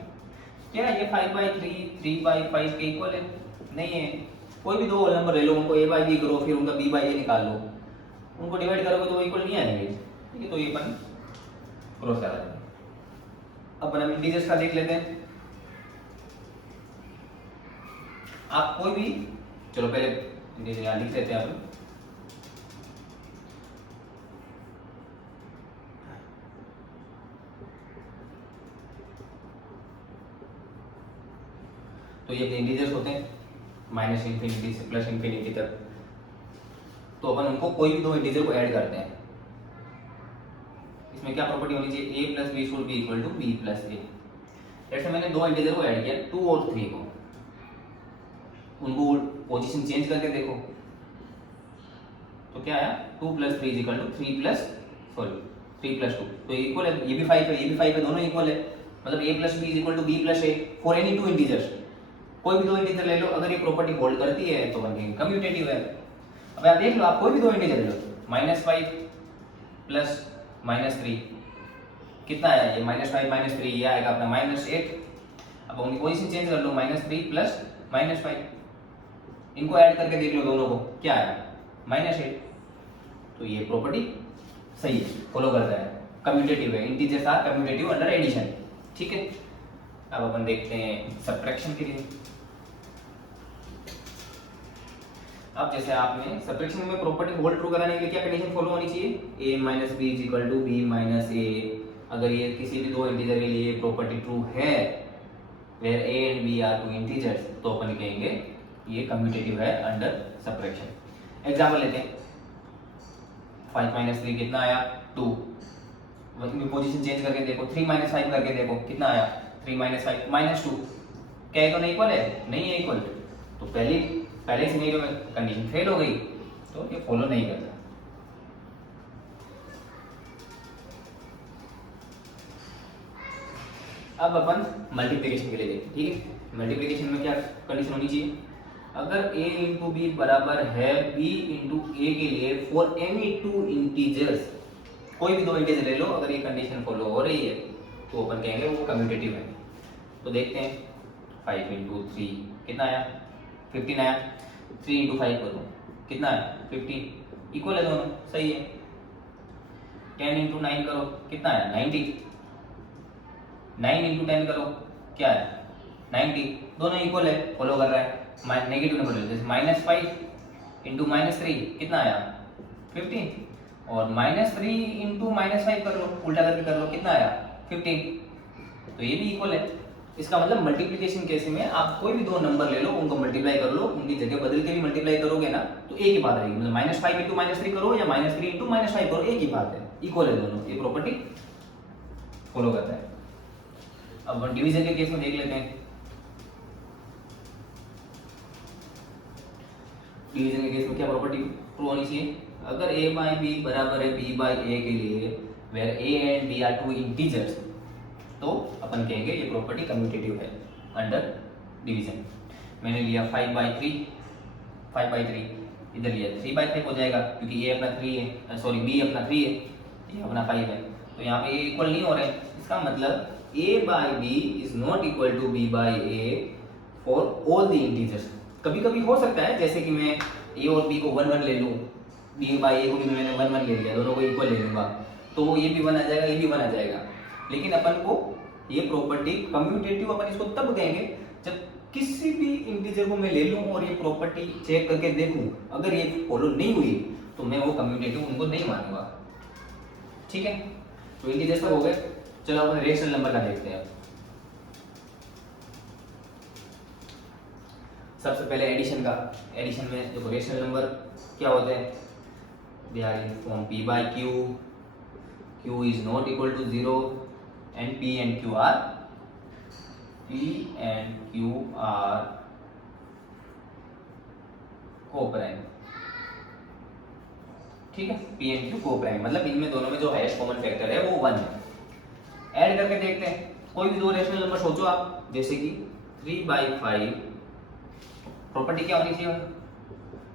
क्या ये 5/3 3/5 के इक्वल है? नहीं है। कोई भी दो होल नंबर ले लो, उनको a बाय b करो, फिर उनका b बाय a निकाल लो, उनको डिवाइड करोगे तो वो इक्वल नहीं आएंगे। ठीक है, तो ये अपन क्रॉस लगा देंगे। अपन हम इंटीजर्स का देख लेते हैं। आप कोई भी, चलो पहले इंटीजर यहाँ लिख लेते हैं अपन। तो ये इंटीजर्स होते हैं माइनस इंफिनिटी से प्लस इंफिनिटी तक। तो अपन उनको कोई भी दो इंटीजर को ऐड करते हैं। इसमें क्या प्रॉपर्टी होनी चाहिए, a plus B should be equal to B plus a. जैसे मैंने दो इंटीजर को ऐड किया 2 और 3 को, उनको पोजीशन चेंज करके देखो तो क्या आया, 2 प्लस 3 इक्वल टू 3 प्लस 2, तो इक्वल है। ये भी 5 है, ये भी 5 है, दोनों इक्वल है। मतलब a plus B equal to B plus A for any two integers. कोई भी दो इंटीजर ले लो, अगर ये प्रॉपर्टी होल्ड करती है तो बन गई कम्यूटेटिव है। अब आप देख लो, आप कोई भी दो इंटीजर ले लो, -5 प्लस -3 कितना आया, ये -5 -3 ये आएगा अपना -8। अब उनकी पोजीशन चेंज कर लो, -3 प्लस -5, इनको ऐड करके देख लो दोनों को, क्या आया -8। तो ये प्रॉपर्टी सही है, फॉलो करता है, कम्यूटेटिव है। Integers are commutative under addition. ठीक है, अब अपन देखते हैं सब्ट्रैक्शन के लिए। अब जैसे आपने सब्ट्रैक्शन में प्रॉपर्टी होल्ड ट्रू कराने के लिए क्या कंडीशन फॉलो होनी चाहिए, a minus B is equal to b minus a. अगर ये किसी भी दो इंटीजर के लिए प्रॉपर्टी ट्रू है where a and b are two integers, तो अपन कहेंगे ये कम्यूटेटिव है अंडर सब्ट्रैक्शन। एग्जांपल लेते हैं, 5 माइनस 3 कितना आया 2। वही पोजीशन चेंज करके देखो, 3 माइनस 5 करके देखो कितना आया 3 माइनस 5 -2। क्या ये तो नहीं इक्वल है? नहीं है इक्वल। तो पहले सिनेरियो में कंडीशन फेल हो गई, तो ये फॉलो नहीं करता। अब अपन मल्टीप्लिकेशन के लिए देखते हैं। ठीक है, मल्टीप्लिकेशन में क्या कंडीशन होनी चाहिए, अगर a इंटू बी बराबर है b इंटू ए के लिए फॉर एनी टू इंटीजर्स, कोई भी दो इंटीजर ले लो, अगर ये कंडीशन फॉलो हो रही है तो अपन कहेंगे वो कम्यूटेटिव है। तो देखते हैं, 5 इंटू 3 कितना आया 15 आया, 3 इंटू 5 करो कितना आया 15, इक्वल है दोनों, सही है। 10 इंटू 9 करो कितना आया 90, 9 इंटू 10 करो क्या है 90, दोनों इक्वल है, फॉलो कर रहा है। नेगेटिव नंबर ले, जैसे -5 इंटू -3 कितना आया 15, और -3 इंटू -5 कर लो, उल्टा करके कर लो कितना आया 15, तो ये भी इक्वल है। इसका मतलब मल्टीप्लिकेशन केस में आप कोई भी दो नंबर ले लो, उनको मल्टीप्लाई कर लो, उनकी जगह बदल के भी मल्टीप्लाई करोगे ना तो एक ही बात आएगी। मतलब -5 इंटू -3 करो या -3 इंटू -5 करो, एक ही बात है, इक्वल है दोनों, ये प्रॉपर्टी फॉलो करता है। अब डिवीजन के केस में देख लेते हैं। डिवीजन के केस में क्या प्रॉपर्टी ट्रू होनी चाहिए, अगर a बाई बी बराबर है b बाई a के लिए where a and b are two integers, तो अपन कहेंगे ये प्रॉपर्टी कम्यूटेटिव है अंडर डिवीजन। मैंने लिया 5/3, 5/3 इधर लिया 3/5 हो जाएगा, क्योंकि a अपना 3 है, सॉरी b अपना 3 है, ये अपना 5 है, तो यहाँ पे a इक्वल नहीं हो रहे हैं। इसका मतलब a by b is not equal to b by a for all the integers. कभी कभी हो सकता है, जैसे कि मैं a और b को 1 ले लूँ, b बाई a को भी मैंने 1 ले लिया, दोनों को इक्वल ले लूँगा, तो ये भी 1 आ जाएगा, ये भी 1 आ जाएगा। लेकिन अपन को ये प्रॉपर्टी कम्यूटेटिव अपन इसको तब कहेंगे जब किसी भी इंटीजर को मैं ले लूं और ये प्रॉपर्टी चेक करके देखूं, अगर ये फॉलो नहीं हुई तो मैं वो कम्यूटेटिव उनको नहीं मानूंगा। ठीक है, तो इंटीजर्स तक हो गए। चलो अपन रेशनल नंबर का देखते हैं। सबसे पहले एडिशन का। एडिशन में देखो रेशनल नंबर क्या होते हैं, they are in form p by q, q is not equal to 0 and p and q are co-prime। ठीक है, p and q co-prime, मतलब इनमें दोनों में जो हाईएस्ट कॉमन फैक्टर है वो 1 है। ऐड करके देखते हैं। कोई भी दो रेशनल नंबर सोचो आप, जैसे कि 3/5, प्रॉपर्टी क्या होनी चाहिए,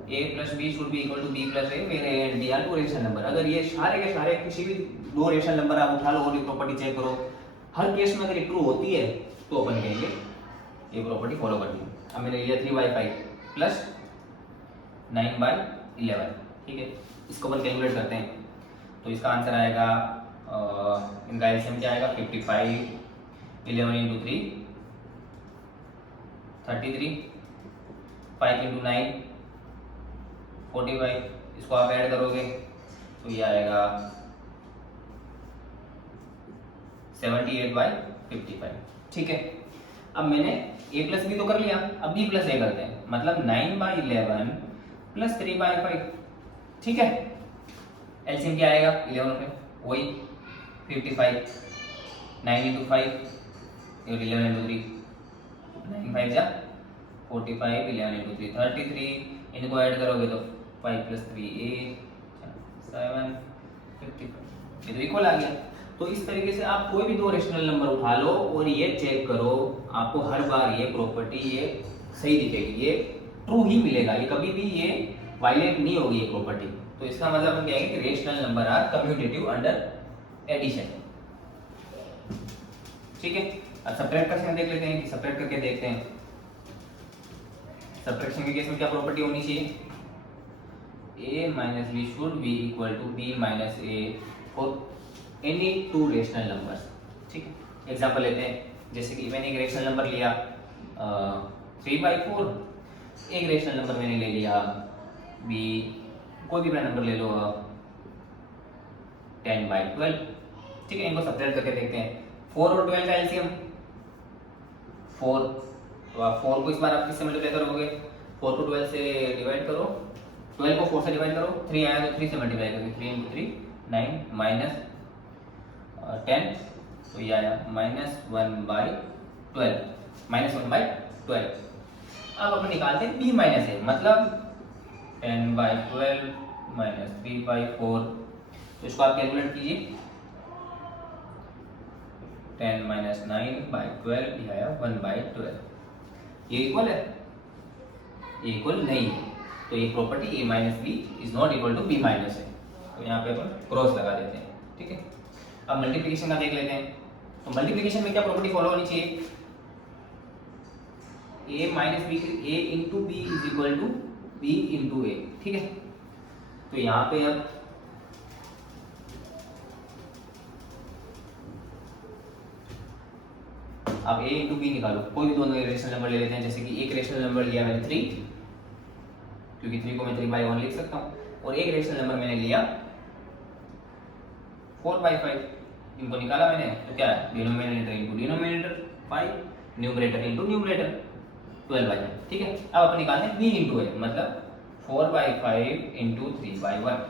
a plus b should be equal to b plus a where a and b are two rational number. अगर ये सारे के सारे किसी भी दो रेशनल नंबर आप उठा लो और ये प्रॉपर्टी चेक करो, हर केस में अगर ये ट्रू होती है तो अपन कहेंगे ये प्रॉपर्टी फॉलो करती है। अब मैंने लिया 3/5 प्लस 9/11, ठीक है, इसको अपन कैलकुलेट करते हैं तो इसका आंसर आएगा, इनका एलसीएम क्या आएगा, 55, 11 इंटू 3 33, 5 इंटू 9 45, इसको आप ऐड करोगे तो ये आएगा 78/55, ठीक है। अब मैंने a प्लस बी तो कर लिया, अब b प्लस a करते हैं, मतलब 9/11 प्लस 3/5, ठीक है। एलसीएम क्या आएगा 11 पे, वही 55, 9 इंटू 5 और 11 इंटू 3, 9 5 जा 45, 11 इंटू 3 33, इनको ऐड करोगे तो 5 प्लस 3 8 7 55, ये तो इक्वल आ गया। तो इस तरीके से आप कोई भी दो रेशनल नंबर उठा लो और ये चेक करो, आपको हर बार ये प्रॉपर्टी ये सही दिखेगी, ये ट्रू ही मिलेगा, ये कभी भी ये वायलेट नहीं होगी ये प्रॉपर्टी। तो इसका मतलब हम कहेंगे कि rational number are commutative under addition, ठीक है। अब सब्ट्रैक्ट करके देख लेते हैं कि सब्ट्रैक्ट करके देखते हैं। सब्ट्रैक्शन के केस में क्या प्रॉपर्टी होनी चाहिए, a minus b should be equal to b minus a for any two rational numbers, ठीक है। एग्जांपल लेते हैं, जैसे कि मैंने एक रेशनल नंबर लिया 3/4, एक रेशनल नंबर मैंने ले लिया b, कोई भी नंबर ले लो 10/12, ठीक है। इनको सब्ट्रैक्ट करके देखते हैं। 4 और 12 का एलसीएम 4, तो आप 4 को इस बार आप किससे मल्टीप्लाई करोगे, 4 को 12 से डिवाइड करो, 12 को 4 से डिवाइड करो, 3 आया तो 3 से मल्टीप्लाई करोगे, 3 इंटू 3 9 माइनस 10, तो ये आया -1/12, -1/12। अब अपन निकालते हैं b माइनस a, मतलब 10/12 माइनस 3/4, तो इसको आप कैलकुलेट कीजिए, 10 माइनस 9/12 ये आया 1/12, ये इक्वल है, ये इक्वल नहीं है, तो ये property a minus B is not equal to b minus है, तो यहाँ पे अपन क्रॉस लगा देते हैं, ठीक है। अब मल्टीप्लिकेशन का देख लेते हैं। तो मल्टीप्लिकेशन में क्या प्रॉपर्टी फॉलो होनी चाहिए, a minus B, a into B is equal to b into a, ठीक है। तो यहाँ पे अब a इंटू बी निकालो, कोई भी दोनों रेशनल नंबर ले लेते हैं, जैसे कि एक रेशनल नंबर लिया मैंने 3, क्योंकि 3 को मैं 3/1 लिख सकता हूँ, और एक रेशनल नंबर मैंने लिया 4/5, इनको निकाला मैंने, तो क्या है, denominator into denominator 5, numerator into numerator 12/5, ठीक है। अब अपन निकालते हैं b इंटू a, मतलब 4/5 into 3/1,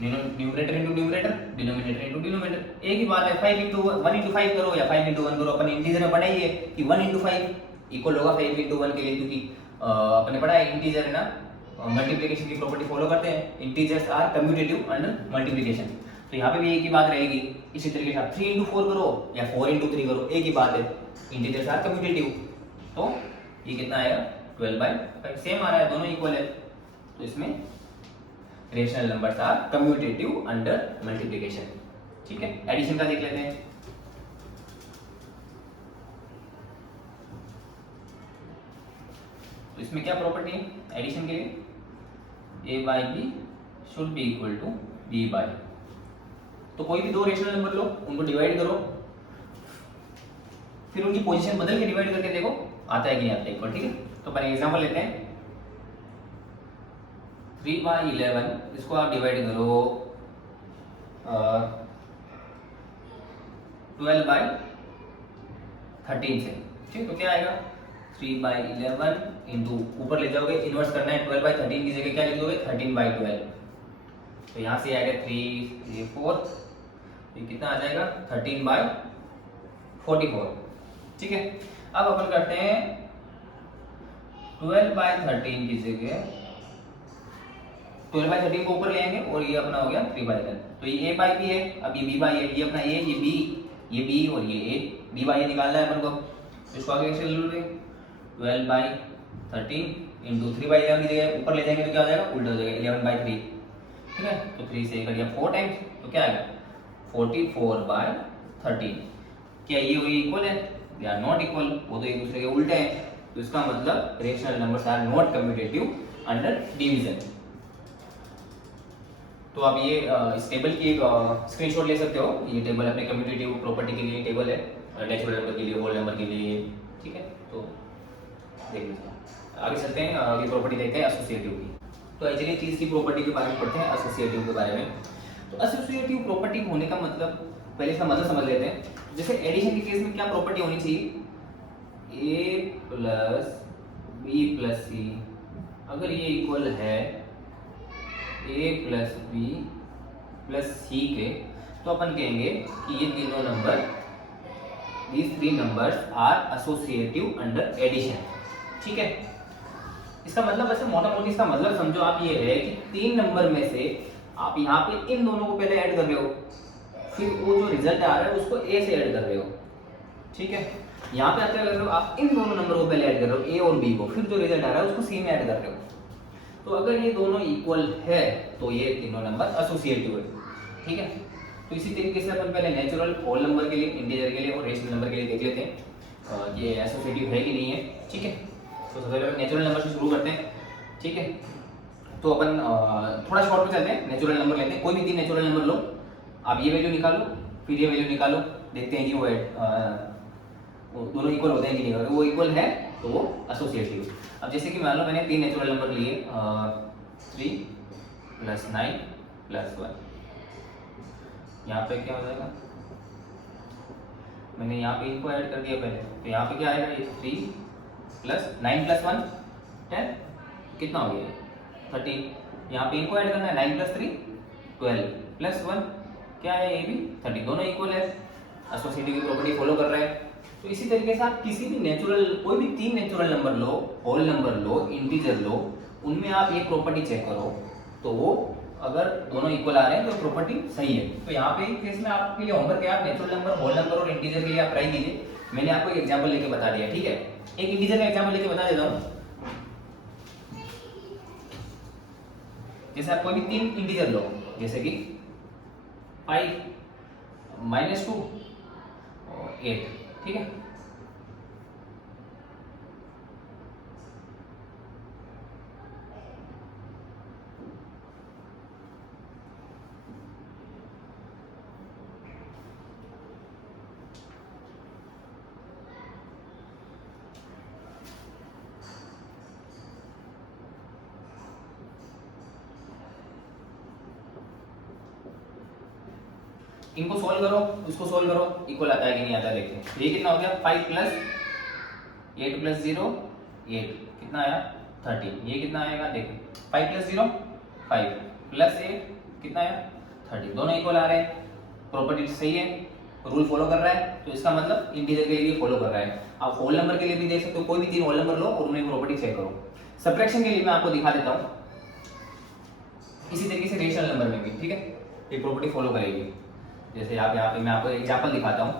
numerator into numerator, denominator into denominator, एक ही बात है। 5 इंटू 1 इंटू 5 करो या 5 इंटू 1 करो, अपन इंटीजर में पढ़ा ही है कि 1 इंटू 5 इक्वल होगा 5 इंटू 1 के लिए, क्योंकि अपने पढ़ा है इंटीजर है ना, मल्टीप्लिकेशन की प्रॉपर्टी फॉलो करते हैं, integers are commutative under multiplication, तो यहाँ पे भी एक ही बात रहेगी। इसी तरीके से आप 3 इंटू 4 करो या 4 इंटू 3 करो, एक ही बात है, इंटीजर्स आर कम्यूटेटिव, तो ये कितना आएगा 12/5, सेम आ रहा है, दोनों इक्वल है, तो इसमें rational numbers are commutative under multiplication, ठीक है। एडिशन का देख लेते हैं। तो इसमें क्या प्रॉपर्टी है एडिशन के लिए, a by B should be equal to b by, तो कोई भी दो रेशनल नंबर लो, उनको डिवाइड करो, फिर उनकी पोजीशन बदल के डिवाइड करके देखो आता है कि नहीं आता है इक्वल, ठीक है। तो अपन एग्जांपल लेते हैं, 3/11, इसको आप डिवाइड करो 12/13 से, ठीक, तो क्या आएगा 3/11 इंटू, ऊपर ले जाओगे इनवर्स करना है, 12/13 की जगह क्या लिख दोगे 13/12, तो यहाँ से आएगा 3 ये 4, ये कितना आ जाएगा 13/44, ठीक है। अब अपन करते हैं 12/13 की जगह 12/13 को ऊपर ले आएंगे और ये अपना हो गया 3/10। तो ये a बाई बी है, अब ये b बाई है, ये अपना a, ये b, ये b और ये a, b बाई a निकालना है अपन को। तो इसको आगे कैसे ले 12/13 इंटू 3/11 की जगह ऊपर ले जाएंगे तो क्या हो जाएगा, उल्टा हो जाएगा 11/3। ठीक है, तो 3 से कर दिया 4 टाइम्स, तो क्या आएगा 44/13। क्या ये वही इक्वल है? दे आर नॉट इक्वल, वो तो एक दूसरे के उल्टे हैं। तो इसका मतलब rational numbers are not commutative under division. तो आप ये इस टेबल की एक स्क्रीनशॉट ले सकते हो। ये टेबल अपने कम्यूटेटिव प्रॉपर्टी के लिए टेबल है, नेचुरल नंबर के लिए, होल नंबर के लिए। ठीक है, तो देख लीजिए। आगे चलते हैं, अगली प्रॉपर्टी देखते हैं एसोसिएटिव की। तो एक्चुअली तीसरी प्रॉपर्टी के बारे में पढ़ते हैं, एसोसिएटिव के बारे में। तो एसोसिएटिव प्रॉपर्टी होने का मतलब, पहले इसका मतलब समझ लेते हैं। जैसे एडिशन के केस में क्या प्रॉपर्टी होनी चाहिए, a प्लस बी प्लस सी अगर ये इक्वल है a प्लस बी प्लस सी के, तो अपन कहेंगे कि ये तीनों number, these three numbers are associative under addition। ठीक है, इसका मतलब वैसे मोटा मोटी इसका मतलब समझो आप ये है कि तीन नंबर में से आप यहाँ पे इन दोनों को पहले ऐड कर रहे हो, फिर वो जो रिजल्ट आ रहा है उसको a से ऐड कर रहे हो। ठीक है, यहाँ पे आते कर रहे हो आप इन दोनों नंबर को पहले ऐड कर रहे हो, a और b को, फिर जो रिजल्ट आ रहा है उसको c में ऐड कर रहे हो। तो अगर ये दोनों इक्वल है तो ये तीनों नंबर एसोसिएटिव है। ठीक है, तो इसी तरीके से अपन पहले नेचुरल होल नंबर के लिए, इंटीजर के लिए और रेशनल नंबर के लिए देख लेते हैं ये एसोसिएटिव है कि नहीं है। ठीक है, तो सबसे पहले नेचुरल नंबर से शुरू करते हैं। ठीक है, तो अपन थोड़ा शॉर्ट में चलते हैं, नेचुरल नंबर लेते हैं। कोई भी तीन नेचुरल नंबर लो, आप ये वैल्यू निकालो, फिर ये वैल्यू निकालो, देखते हैं कि वो दोनों इक्वल होते हैं कि नहीं। अगर वो इक्वल है तो वो एसोसिएटिव। अब जैसे कि मान लो मैंने तीन नेचुरल नंबर लिए 3 + 9 + 1, यहाँ पे क्या हो जाएगा, मैंने यहाँ पे इनको ऐड कर दिया पहले, तो यहाँ पे क्या आएगा, ये 3 + 9 + 1 10, कितना हो गया 13। यहाँ पे इनको ऐड करना है 9 + 3 12 + 1 क्या है, ये भी 30, दोनों इक्वल है, एसोसिएटिव की प्रॉपर्टी फॉलो कर रहे हैं। तो इसी तरीके से आप किसी भी नेचुरल, कोई भी तीन नेचुरल नंबर लो, होल नंबर लो, इंटीजर लो, उनमें आप ये प्रॉपर्टी चेक करो, तो वो अगर दोनों इक्वल आ रहे हैं तो प्रॉपर्टी सही है। तो यहाँ पे केस में आपके लिए होमवर्क है, आप नेचुरल नंबर, होल नंबर और इंटीजर के लिए आप ट्राई कीजिए। मैंने आपको एक एग्जांपल लेके बता दिया। ठीक है, एक इंटीजर का एग्जांपल लेके बता देता हूँ। जैसे आप कोई भी तीन इंटीजर लो, जैसे कि 5 -2 और 8। ठीक है, इनको सोल्व करो, उसको सोल्व करो, इक्वल आता है कि नहीं आता है देखते हैं। ये कितना हो गया, 5 + 8 + 0 8, कितना आया 30। ये कितना आएगा देखिए, 5 + 0 5 + 8 कितना आया 30, दोनों इक्वल आ रहे हैं, प्रॉपर्टी सही है, रूल फॉलो कर रहा है। तो इसका मतलब इंटीजर के लिए फॉलो कर रहा है। आप होल नंबर के लिए भी देख सकते हो, कोई भी तीन होल नंबर लो और उन्हें प्रॉपर्टी चेक करो। सब्ट्रैक्शन के लिए मैं आपको दिखा देता हूँ, इसी तरीके से रेशनल नंबर में भी। ठीक है, ये प्रॉपर्टी फॉलो करेगी। जैसे आप यहाँ पे मैं आपको एग्जांपल दिखाता हूँ।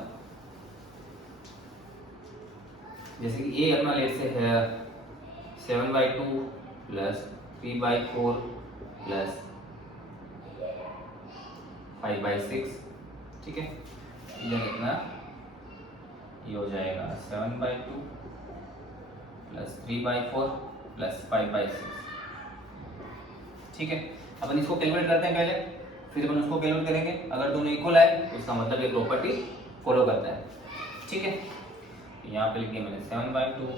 जैसे कि ये अपना लेट से है 7/2 + 3/4 + 5/6। ठीक है, ये कितना, ये हो जाएगा 7/2 + 3/4 + 5/6। ठीक है, अपन इसको कैलकुलेट करते हैं पहले, फिर अपन उसको कैलकुलेट करेंगे। अगर दोनों इक्वल आए तो इसका मतलब ये प्रॉपर्टी फॉलो करता है। ठीक है, यहाँ पे लिख दिया मैंने 7/2।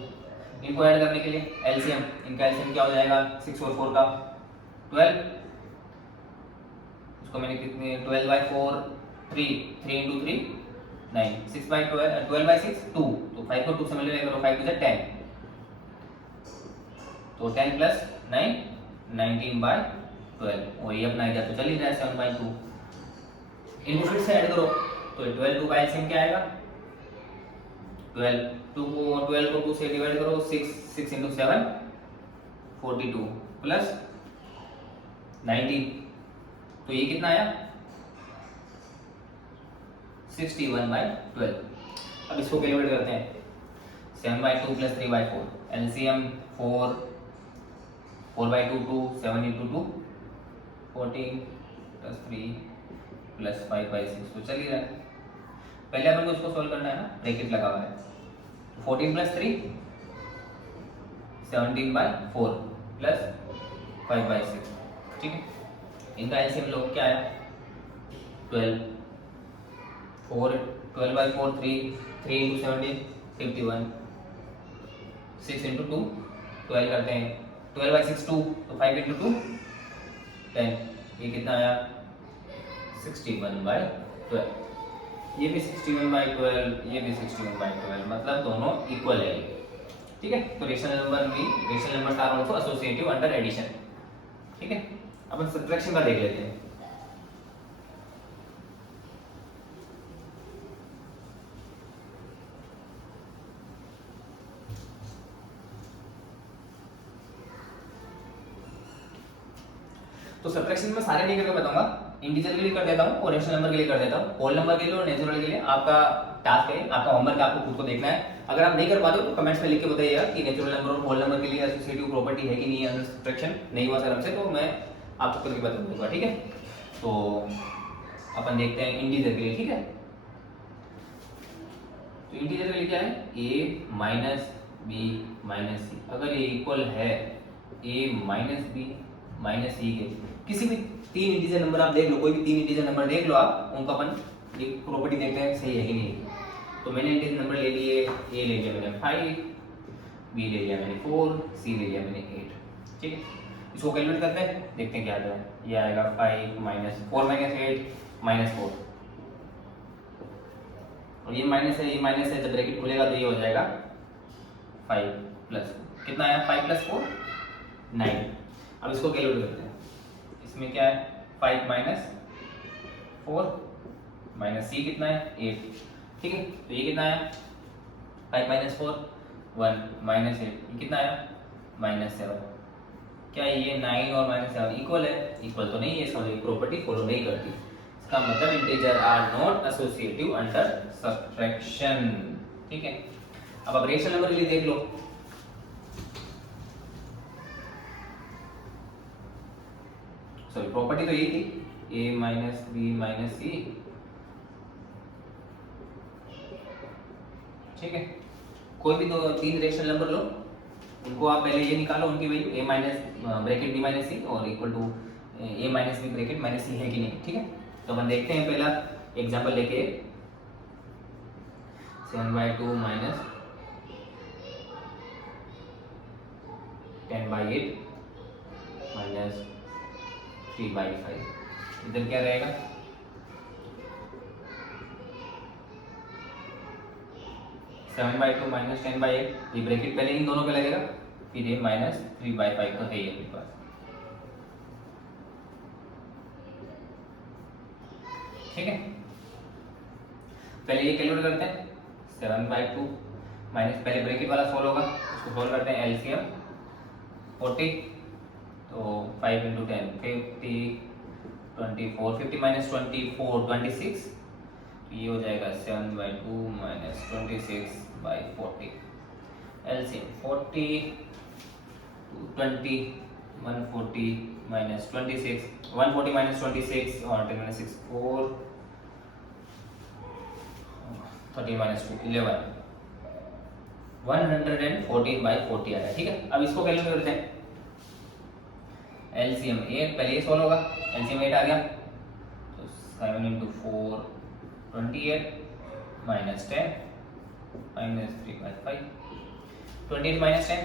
इनको ऐड करने के लिए एलसीएम, इनका एलसीएम क्या हो जाएगा, 6 और 4 का 12। उसको मैंने कितने 12/4 3 3 × 3 9 6/12 12/6 2, तो 5 को 2 से मल्टीप्लाई करो, 5 × 10, तो 10 + 9 19/12, और ये अपना इधर तो चल ही रहा है 7/2। इनको फिर से ऐड करो, तो 12 2 का एलसीएम क्या आएगा 12 को 2 से डिवाइड करो, 6 × 7 42 + 19, तो ये कितना आया 61/12। अब इसको कैलकुलेट करते हैं, 7/2 + 3/4, एलसीएम 4/2 2, 7 × 2 14 + 3 + 5/6, तो चल ही रहा है। पहले अपन को इसको सॉल्व करना है ना, ब्रैकेट लगा हुआ है, 14 + 3 17/4 + 5/6, ठीक है। इनका एलसीएम लो, क्या आया 12, 12/4 3 × 17 51, 6 × 2 12 करते हैं, 12/6 2, तो 5 × 2 10, ये कितना आया 61/12। ये भी 61/12, ये भी 61/12, मतलब दोनों इक्वल है, ठीक है। तो rational number are also associative under addition, ठीक है। अपन सब्ट्रैक्शन का देख लेते हैं। तो सब्ट्रैक्शन में सारे नहीं करके बताऊंगा, इंटीजर के लिए कर देता हूँ और रेशनल नंबर के लिए कर देता हूँ। होल नंबर के लिए और नेचुरल के लिए आपका टास्क है, आपका होमवर्क, आपको खुद को देखना है। अगर आप नहीं कर पाते हो तो कमेंट्स में लिख के बताइएगा कि नेचुरल नंबर और होल नंबर के लिए एसोसिएटिव प्रॉपर्टी है कि नहीं है अंडर सब्ट्रैक्शन, नहीं हुआ सर हमसे, तो मैं आपको करके बता दूंगा, ठीक है। तो अपन देखते हैं इंटीजर के लिए, ठीक है। तो इंटीजर के लिए क्या है, a - b - c, अगर ये इक्वल है a - b - c के किसी भी तीन इंटीजर नंबर आप देख लो, कोई भी तीन इंटीजर नंबर देख लो आप, उनको अपन एक प्रॉपर्टी देखते हैं सही है कि नहीं। तो मैंने इंटीजर नंबर ले लिए, a ले लिया मैंने 5, b ले लिया मैंने 4, c ले लिया मैंने 8, ठीक है। इसको कैलकुलेट करते हैं, देखते हैं क्या आता है। ये आएगा 5 - 4 - 8 -4, और ये माइनस है, ये माइनस है, जब ब्रैकेट खुलेगा तो ये हो जाएगा 5 + कितना आया 5 + 4 9। अब इसको कैलकुलेट करते हैं, इसमें क्या है 5 - 4 - c कितना है 8, ठीक है। तो ये कितना आया 5 - 4 1 -8, ये कितना आया -7। क्या ये 9 और -7 इक्वल है? इक्वल तो नहीं है, इसका प्रॉपर्टी फॉलो नहीं करती। इसका मतलब integer are not associative under subtraction, ठीक है। अब रेशनल नंबर के लिए देख लो, सॉरी प्रॉपर्टी तो यही थी a - b - c, ठीक है। कोई भी दो तीन रेशनल नंबर लो, उनको आप पहले ये निकालो उनकी value a - bracket b - c और equal to a - b bracket - c है कि नहीं, ठीक है। तो अपन देखते हैं, पहला एग्जांपल लेके 7/2 - 10/8 - 3/5, इधर क्या रहेगा 7/2 - 10/8, ये ब्रैकेट पहले इन दोनों पे लगेगा, फिर ये -3/5 तो है ही अपने पास, ठीक है। पहले ये कैलकुलेट करते हैं, 7/2 माइनस, पहले ब्रैकेट वाला सॉल्व होगा, उसको सॉल्व करते हैं, एलसीएम 40, तो 5 × 10 50 24 50 - 24 26, तो ये हो जाएगा 7/2 - 26/40, एलसीएम 40 20 140 - 26 140 - 26 और 10 - 6 4 13 - 2 11 114/40 आया, ठीक है। अब इसको कैलकुलेट करते हैं, एलसीएम 8, पहले ये सॉल्व होगा, एलसीएम 8 आ गया, तो 7 × 4 28 - 10 -3/5 28 - 10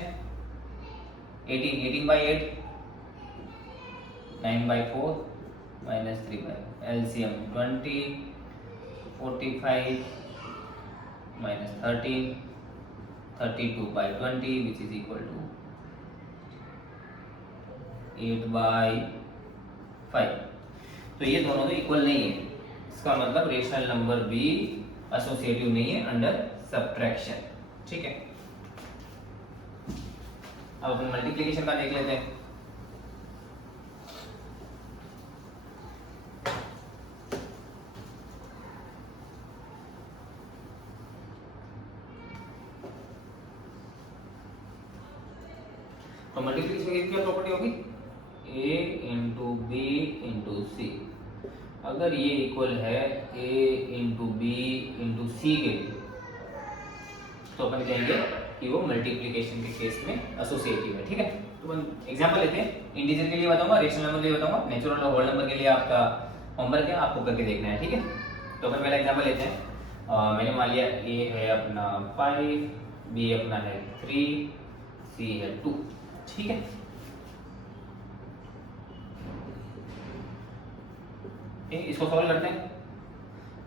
18 18/8 9/4 -3/5, LCM 20 45 - 13 32/20 which is equal to 8/5। तो ये दोनों तो इक्वल नहीं है, इसका मतलब रेशनल नंबर भी एसोसिएटिव नहीं है अंडर सब्ट्रैक्शन, ठीक है। अब अपन मल्टीप्लिकेशन का देख लेते हैं। क्या प्रॉपर्टी होगी, ए इंटू बी इंटू सी। अगर ये इक्वल है ए इंटू बी इंटू सी के, तो अपन कहेंगे कि वो मल्टीप्लिकेशन के केस में एसोसिएटिव है। ठीक है, तो अपन एग्जांपल लेते हैं। इंटीजर के लिए बताऊंगा, रेशनल नंबर के लिए बताऊंगा, नेचुरल और होल नंबर के लिए आपका होमवर्क है, आपको करके देखना है। ठीक है, तो अपन पहला एग्जांपल लेते हैं। मैंने मान लिया ए है अपना 5, बी अपना है 3, सी है 2। ठीक है, इसको सॉल्व करते हैं।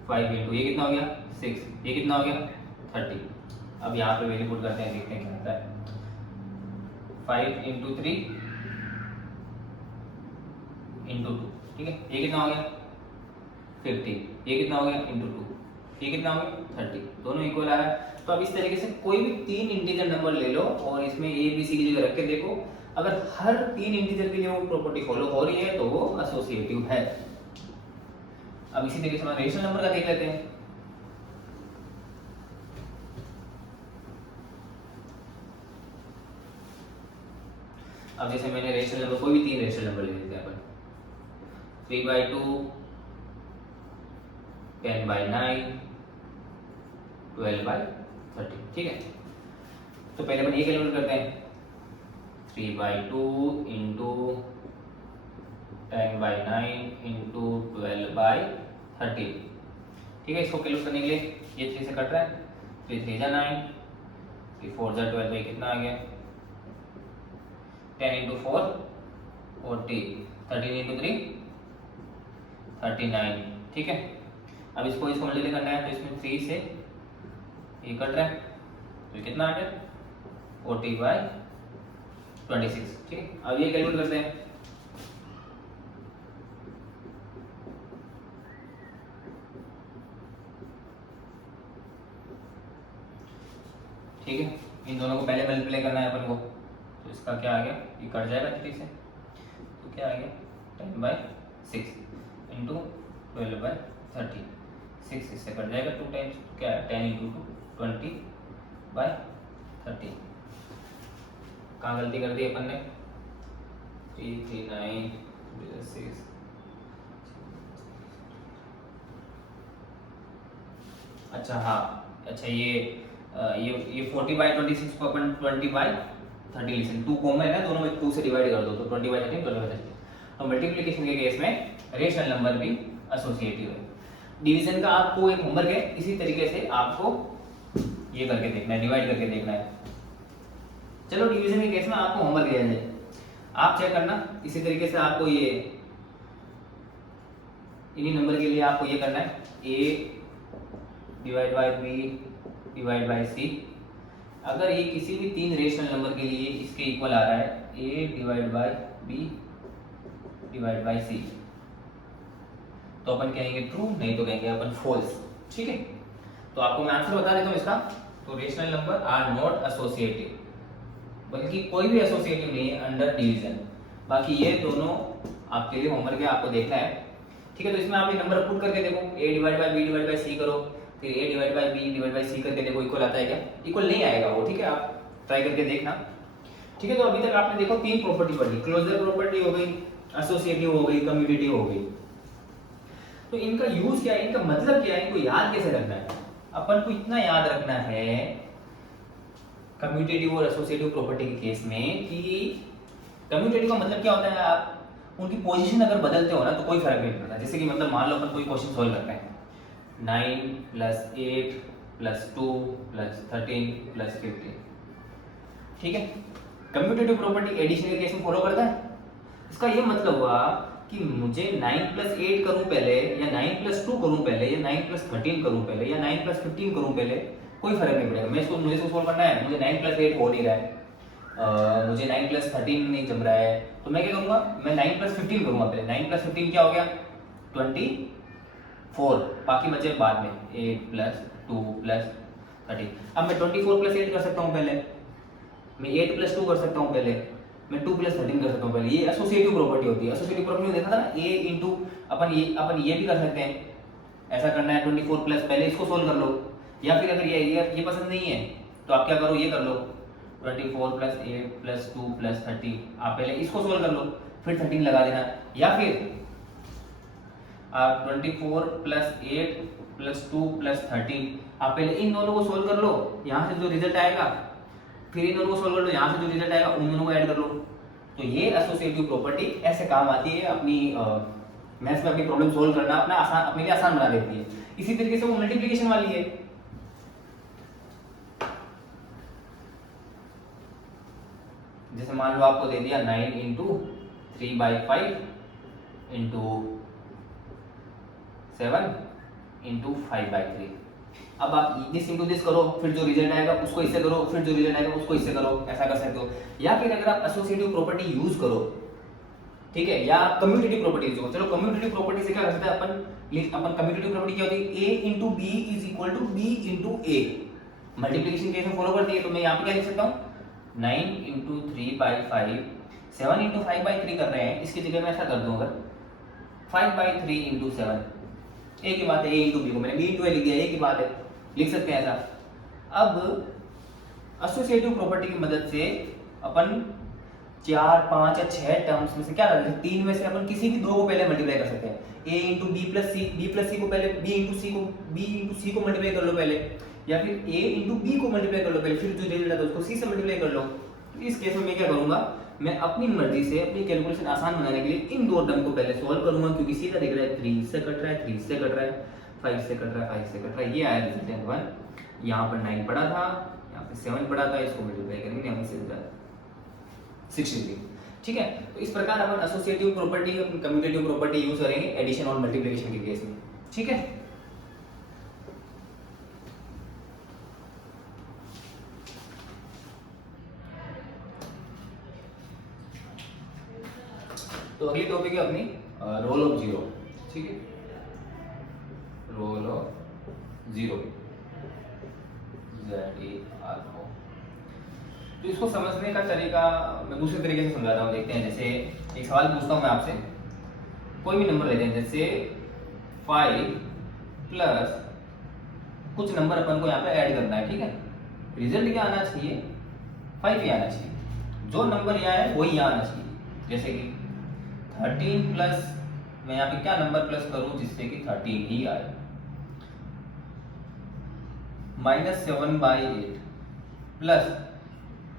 5 इंटू ये कितना हो गया 6, ये कितना हो गया 30। अब यहाँ पे वैल्यू पुट करते हैं, देखते हैं क्या होता है। 5 इंटू 3 इंटू 2, ठीक है, ये कितना हो गया 50, ये कितना हो गया इंटू 2, ये कितना हो गया 30, दोनों इक्वल आ रहा है। तो अब इस तरीके से कोई भी 3 इंटीजर नंबर ले लो और इसमें ए बी सी की जगह रख के देखो, अगर हर 3 इंटीजर के लिए वो प्रॉपर्टी फॉलो हो रही है तो वो एसोसिएटिव है। अब इसी तरीके से हम रेशनल नंबर का देख लेते हैं। अब जैसे मैंने रेशनल नंबर, कोई भी 3 रेशनल नंबर ले लेते हैं अपन। 3/2, 10/9, 12/30। ठीक है, तो पहले अपन ये कैलकुलेट करते हैं। 3/2 इंटू 10/9 इंटू 12/30। ठीक है, इसको कैलकुलेट करने के लिए ये 3 से कट रहा है, 3 3 जा 9, 3 4 जा 12, तो ये कितना आ गया 10 इंटू 4 40, 13 इंटू 3 39। ठीक है, अब इसको मल्टीप्लाई करना है, तो इसमें 3 से ये कट रहा है, तो ये कितना आ गया 40/26। ठीक है, अब ये कैलकुलेट करते हैं। ठीक है, इन दोनों को पहले मल्टीप्लाई करना है अपन को, तो इसका क्या आ गया, ये कट जाएगा 3 से, तो क्या आ गया 10/6 इंटू 12/30। 6 इससे कट जाएगा 2 टाइम्स, तो क्या है 10 इंटू 2 20/30। कहाँ गलती कर दी अपन ने, 3 3 9 6। अच्छा हाँ, अच्छा ये 40/26 को अपन 20/30 लिख सकते। 2 कॉमन है ना, दोनों में 2 से डिवाइड कर दो तो 20/30 12/30। तो मल्टीप्लिकेशन के केस में रेशनल नंबर भी एसोसिएटिव है। डिवीजन का आपको एक होमवर्क है, इसी तरीके से आपको ये करके देखना है, डिवाइड करके देखना है। चलो डिवीजन के केस में आपको होमवर्क दिया जाए, आप चेक करना। इसी तरीके से आपको ये इन्हीं नंबर के लिए आपको ये करना है, a divide by b divide bye c। अगर ये किसी भी 3 रेशनल नंबर के लिए इसके इक्वल आ रहा है, a divide by b divide bye c, तो अपन कहेंगे ट्रू, नहीं तो कहेंगे अपन फॉल्स। ठीक है, तो आपको मैं आंसर बता देता हूँ इसका। तो rational number are not associative, बल्कि कोई भी एसोसिएटिव नहीं है अंडर डिवीजन। बाकी ये दोनों आपके लिए होमवर्क है, आपको देखना है। ठीक है, तो इसमें आप ये नंबर पुट करके देखो, a divide by b divide bye c करो, फिर a divide by b divide bye c करके देखो इक्वल आता है क्या, इक्वल नहीं आएगा वो। ठीक है, आप ट्राई करके देखना। ठीक है, तो अभी तक आपने देखो 3 प्रॉपर्टी पढ़ी, क्लोजर प्रॉपर्टी हो गई, एसोसिएटिव हो गई, कम्यूटेटिव हो गई। तो इनका यूज क्या है, इनका मतलब क्या है, इनको याद कैसे रखना है। अपन को इतना याद रखना है कम्यूटेटिव और एसोसिएटिव प्रॉपर्टी के केस में कि कम्यूटेटिव का मतलब क्या होता है, आप उनकी पोजीशन अगर बदलते हो ना तो कोई फर्क नहीं पड़ता। जैसे कि मतलब मान लो अपन कोई क्वेश्चन सॉल्व करते हैं, 9 + 8 + 2 + 13 + 15। ठीक है, कम्यूटेटिव प्रॉपर्टी एडिशन के केस में फॉलो करता है। इसका ये मतलब हुआ कि मुझे 9 + 8 करूं पहले, या 9 + 2 करूं पहले, या 9 + 13 करूं पहले, या 9 + 15 करूं पहले, कोई फर्क नहीं पड़ेगा। मुझे इसको सोल्व करना है, मुझे 9 + 8 हो नहीं रहा है, मुझे 9 + 13 नहीं जम रहा है, तो मैं क्या करूंगा, मैं 9 + 15 करूंगा पहले। 9 + 15 क्या हो गया 24, बाकी बचे बाद में 8 + 2 + 13। अब मैं 24 + 8 कर सकता हूँ पहले, मैं 8 + 2 कर सकता हूँ पहले, मैं 2 + 13 कर सकता हूँ पहले। ये एसोसिएटिव प्रॉपर्टी होती है। एसोसिएटिव प्रॉपर्टी में देखा था ना, a इंटू अपन ये भी कर सकते हैं, ऐसा करना है 24 प्लस, पहले इसको सोल्व कर लो, या फिर अगर ये पसंद नहीं है तो आप क्या करो, ये कर लो 24 प्लस 8 प्लस 2 प्लस 30, आप पहले इसको सोल्व कर लो फिर 13 लगा देना, या फिर आप 24 प्लस 8 प्लस 2 प्लस 13, आप पहले इन दोनों को सोल्व कर लो, यहाँ से जो रिजल्ट आएगा फिर इन दोनों को सोल्व कर लो, यहाँ से जो रिजल्ट आएगा उन दोनों को ऐड कर लो। तो ये एसोसिएटिव प्रॉपर्टी ऐसे काम आती है, अपनी मैथ्स में अपनी प्रॉब्लम सोल्व करना अपना आसान, अपने लिए आसान बना देती है। इसी तरीके से वो मल्टीप्लिकेशन वाली है, जैसे मान लो आपको दे दिया 9 इंटू 3/5 इंटू 7 इंटू 5/3। अब आप दिस इंटू दिस करो, फिर जो रिजल्ट आएगा उसको इससे करो, फिर जो रिजल्ट आएगा उसको इससे करो, ऐसा कर सकते हो। या फिर अगर आप एसोसिएटिव प्रॉपर्टी यूज करो, ठीक है, या आप कम्यूटेटिव प्रॉपर्टी यूज करो। चलो कम्यूटेटिव प्रॉपर्टी से क्या कर सकते हैं अपन कम्यूटेटिव प्रॉपर्टी क्या होती है, a into B is equal to b into a. Multiplication case में फॉलो करती है, तो मैं यहाँ पे क्या लिख सकता हूँ 9 इंटू 3/5, 7 इंटू 5/3 कर रहे हैं, इसकी जगह मैं ऐसा कर दूँ अगर 5/3 इंटू 7, एक ही बात है, a इंटू बी को मैंने b इंटू ए लिख दिया, एक ही बात है, लिख सकते हैं ऐसा। अब एसोसिएटिव प्रॉपर्टी की मदद से अपन 4, 5 या 6 टर्म्स में से क्या करते हैं, 3 में से अपन किसी भी दो को पहले मल्टीप्लाई कर सकते हैं। a into B plus C, B plus C को पहले b इंटू सी को मल्टीप्लाई कर लो पहले, या फिर a इंटू बी को मल्टीप्लाई कर लो पहले, फिर जो रिजल्ट आता है उसको c से मल्टीप्लाई कर लो। तो इस केस में मैं क्या करूंगा, मैं अपनी मर्जी से अपनी कैलकुलेशन आसान बनाने के लिए इन दो टर्म को पहले सॉल्व करूंगा, क्योंकि सीधा दिख रहा है 3 से कट रहा है, 3 से कट रहा है, 5 से कट रहा है, 5 से कट रहा है, ये आया रिजल्टेंट 1। यहाँ पर 9 पड़ा था, यहाँ पे 7 पड़ा था, इसको मल्टीप्लाई करेंगे, यहाँ से 63। ठीक है, तो इस प्रकार अपन associative property, commutative property use करेंगे एडिशन और मल्टीप्लिकेशन के केस में। ठीक है, तो अगली टॉपिक है अपनी रोल ऑफ जीरो। ठीक है, रोल ऑफ जीरो, ZERO। तो इसको समझने का तरीका मैं दूसरे तरीके से समझाता हूँ, देखते हैं। जैसे एक सवाल पूछता हूँ मैं आपसे, कोई भी नंबर लेते हैं, जैसे 5 प्लस कुछ नंबर अपन को यहाँ पे ऐड करना है। ठीक है, रिजल्ट क्या आना चाहिए, 5 ही आना चाहिए, जो नंबर यहाँ है वही यहाँ आना चाहिए। जैसे कि 13 प्लस, मैं यहाँ पे क्या नंबर प्लस करूँ जिससे कि 13 ही आए, -7/8 प्लस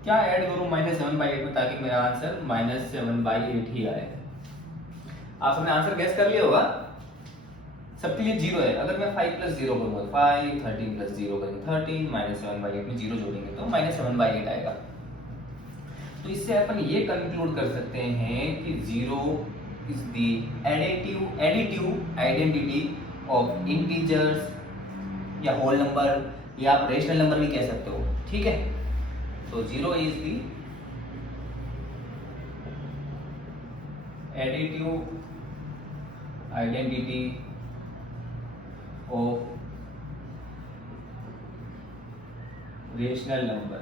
क्या ऐड करूं -7/8 में, ताकि मेरा आंसर -7/8 ही आए। आप सबने आंसर गैस कर लिया होगा, सबके लिए 0 है। अगर मैं 5 प्लस 0 करूंगा, 5, 13 प्लस 0 करेंगे 13, -7/8 में 0 जोड़ेंगे तो -7/8 आएगा। तो इससे अपन ये कंक्लूड कर सकते हैं कि 0 is the additive identity of integers या होल नंबर, या आप रेशनल नंबर भी कह सकते हो। ठीक है, तो 0 is the additive identity of rational number,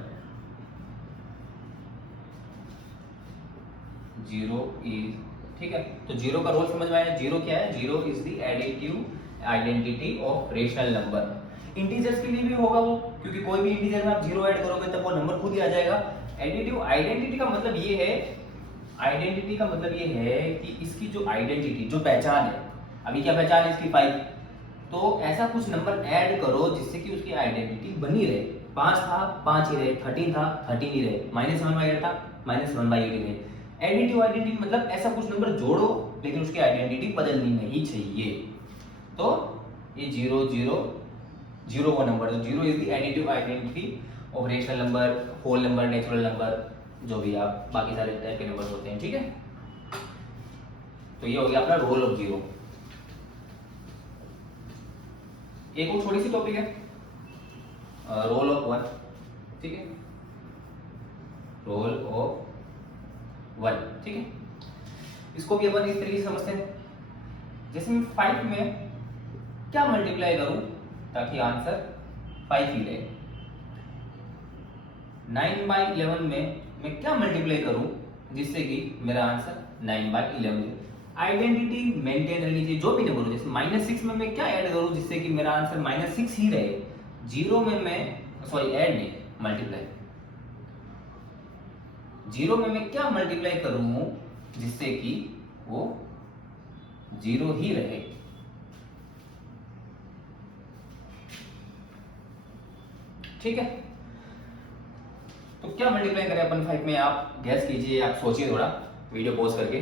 0 is, ठीक है। तो 0 का रोल समझ में आया, 0 क्या है, 0 is the additive identity of rational number. Integers के लिए भी होगा वो, क्योंकि कोई भी इंटीजर में आप 0 ऐड करोगे तब वो नंबर खुद ही आ जाएगा। एडिटिव आइडेंटिटी का मतलब ये है, आइडेंटिटी का मतलब ये है कि इसकी जो आइडेंटिटी, जो पहचान है, अभी क्या पहचान है इसकी 5, तो ऐसा कुछ नंबर ऐड करो जिससे कि उसकी आइडेंटिटी बनी रहे। 5 था 5 ही रहे, 13 था 13 ही रहे, -7/8 था -7/8 ही रहे। एडिटिव आइडेंटिटी मतलब ऐसा कुछ नंबर जोड़ो लेकिन उसकी आइडेंटिटी बदलनी नहीं चाहिए। तो ये 0 0 0 वो नंबर, तो 0 is the additive identity of rational number, whole number, natural number, जो भी आप बाकी सारे टाइप के नंबर होते हैं। ठीक है, तो ये हो गया अपना रोल ऑफ 0। एक और छोटी सी टॉपिक है, रोल ऑफ 1। ठीक है, रोल ऑफ 1। ठीक है, इसको भी अपन इस तरीके से समझते हैं, जैसे मैं 5 में क्या मल्टीप्लाई करूं ताकि आंसर 5 ही रहे। 9/11 में मैं क्या मल्टीप्लाई करूं जिससे कि मेरा आंसर 9/11। आइडेंटिटी मेंटेन रहनी चाहिए, जो भी नंबर हो। जैसे -6 में मैं क्या ऐड करूं जिससे कि मेरा आंसर -6 ही रहे। 0 में मैं, सॉरी ऐड नहीं, मल्टीप्लाई, जीरो में मैं क्या मल्टीप्लाई करूं जिससे कि वो जीरो ही रहे। ठीक है, तो क्या मल्टीप्लाई करें अपन 5 में, आप गैस कीजिए, आप सोचिए थोड़ा वीडियो पॉज करके।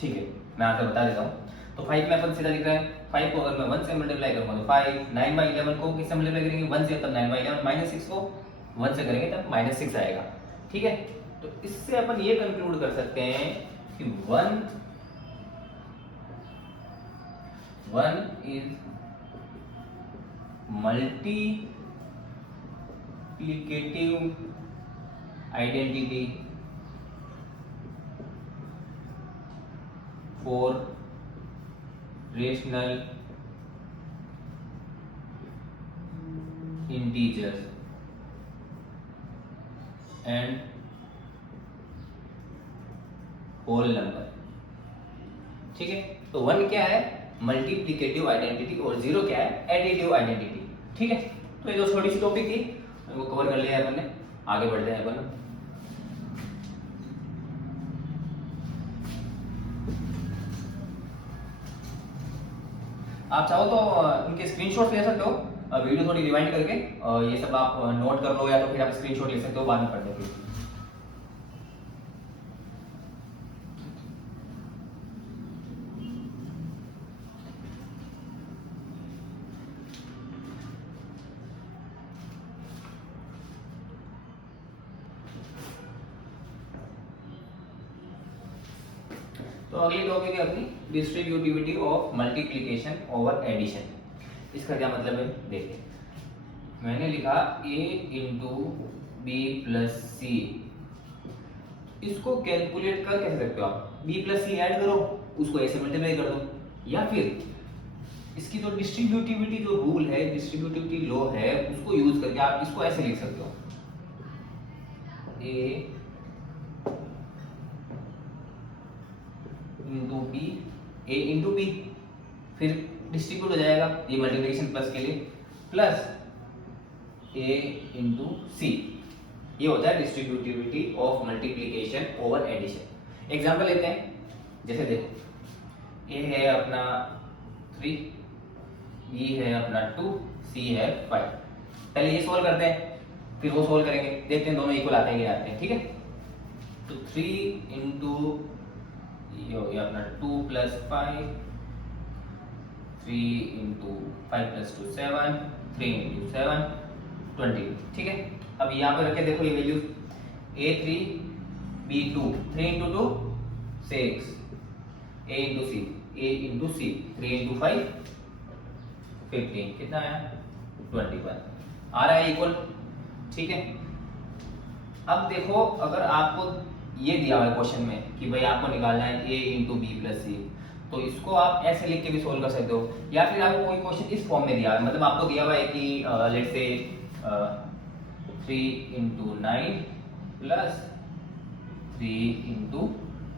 ठीक है, मैं आंसर बता देता हूँ। तो 5 में अपन सीधा लिख रहे हैं, 5 को अगर मैं 1 से मल्टीप्लाई करूंगा तो 5, 9/11 को किससे मल्टीप्लाई करेंगे 1 से, तब 9/11, -6 को 1 से करेंगे तब -6 आएगा। ठीक है, तो इससे अपन ये कंक्लूड कर सकते हैं कि 1 is multiplicative identity for rational integers and whole number। ठीक है, तो 1 क्या है मल्टीप्लिकेटिव आइडेंटिटी और 0 क्या है एडिटिव आइडेंटिटी। ठीक है, तो ये जो छोटी सी टॉपिक थी वो कवर कर लिया है अपन ने, आगे बढ़ते हैं अपन। आप चाहो तो इनके स्क्रीनशॉट ले सकते हो, वीडियो थोड़ी रिवाइंड करके ये सब आप नोट कर लो, या तो फिर आप स्क्रीनशॉट ले सकते हो बाद में पढ़ने के लिए। तो अगली टॉपिक है अपनी distributivity of multiplication over addition. इसका क्या मतलब है देखिए, मैंने लिखा a into B plus c, इसको कैलकुलेट कर कैसे सकते हो आप, b प्लस सी ऐड करो, उसको a से मल्टीप्लाई कर दो, या फिर इसकी जो डिस्ट्रीब्यूटिविटी जो रूल है, डिस्ट्रीब्यूटिविटी लॉ है, उसको यूज करके आप इसको ऐसे लिख सकते हो a into b, a into b, फिर डिस्ट्रीब्यूट हो जाएगा ये मल्टीप्लिकेशन प्लस के लिए, प्लस ए इंटू सी, ये होता है distributivity of multiplication over addition. Example लेते हैं, जैसे देखो ए है अपना 3, बी है अपना 2, सी है 5। पहले ये सॉल्व करते हैं, फिर वो सॉल्व करेंगे, देखते हैं दोनों इक्वल आते हैं कि आते हैं। ठीक है, तो 3 इंटू ये हो गया अपना 2 प्लस 5, 3 इंटू 5 प्लस 2 7, 3 इंटू 7 20। ठीक है, अब यहाँ पर रखे देखो ये values, a3 b2, 3 into 2 6, a into c 3 into 5 15, कितना आया 21, आ रहा है इक्वल। ठीक है, अब देखो अगर आपको ये दिया हुआ है क्वेश्चन में कि भाई आपको निकालना है a इंटू बी प्लस सी, तो इसको आप ऐसे लिख के भी सोल्व कर सकते हो, या फिर आपको कोई क्वेश्चन इस फॉर्म में दिया है, मतलब आपको दिया हुआ है कि let's say 3 into 9 plus 3 into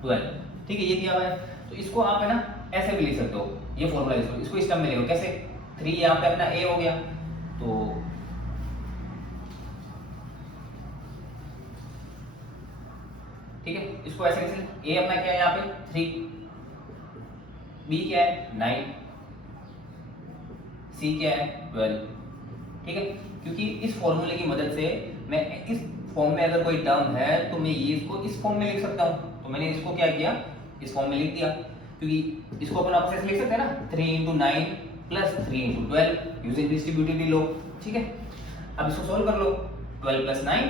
12। ठीक है, ये दिया हुआ है, तो इसको आप है ना ऐसे भी लिख सकते हो, ये फॉर्मूला इसको इस टर्म में लिखो, कैसे 3 यहाँ पे अपना a हो गया, तो ठीक है, इसको ऐसे कैसे, a अपना क्या है यहाँ पे 3, b क्या है 9, c क्या है 12। ठीक है, क्योंकि इस फॉर्मूले की मदद से मैं इस फॉर्म में अगर कोई टर्म है तो मैं ये इसको इस फॉर्म में लिख सकता हूँ, तो मैंने इसको क्या किया इस फॉर्म में लिख दिया, क्योंकि इसको अपन आपस में लिख सकते हैं ना 3 into 9 plus 3 into 12 using distributivity law. ठीक है, अब इसको सॉल्व कर लो, 12 प्लस 9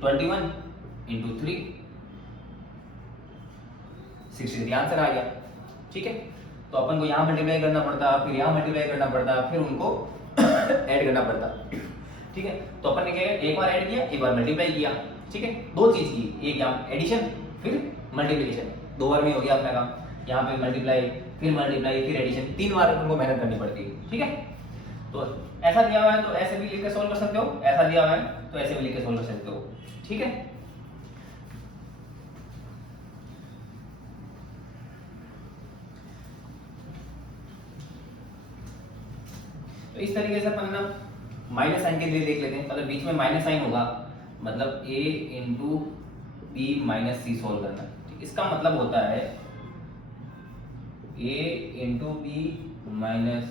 21 इंटू 3 63 आंसर आ गया। ठीक है, तो अपन को यहाँ मल्टीप्लाई करना पड़ता, फिर यहाँ मल्टीप्लाई करना पड़ता, फिर उनको ऐड करना पड़ता। ठीक है, तो अपन ने क्या किया, एक बार ऐड किया, एक बार मल्टीप्लाई किया। ठीक है, दो चीज की, एक यहाँ एडिशन फिर मल्टीप्लिकेशन, 2 बार में हो गया अपना काम। यहाँ पे मल्टीप्लाई फिर एडिशन, 3 बार अपन को मेहनत करनी पड़ती है। ठीक है, तो ऐसा दिया हुआ है तो ऐसे भी लिख के सॉल्व कर सकते हो, ऐसा दिया हुआ है तो ऐसे भी लिख के सॉल्व कर सकते हो। ठीक है, तो इस तरीके से अपन ना माइनस साइन के लिए देख लेते हैं, अगर बीच में माइनस साइन होगा मतलब a into B minus c solve करना है। इसका मतलब होता है a into B minus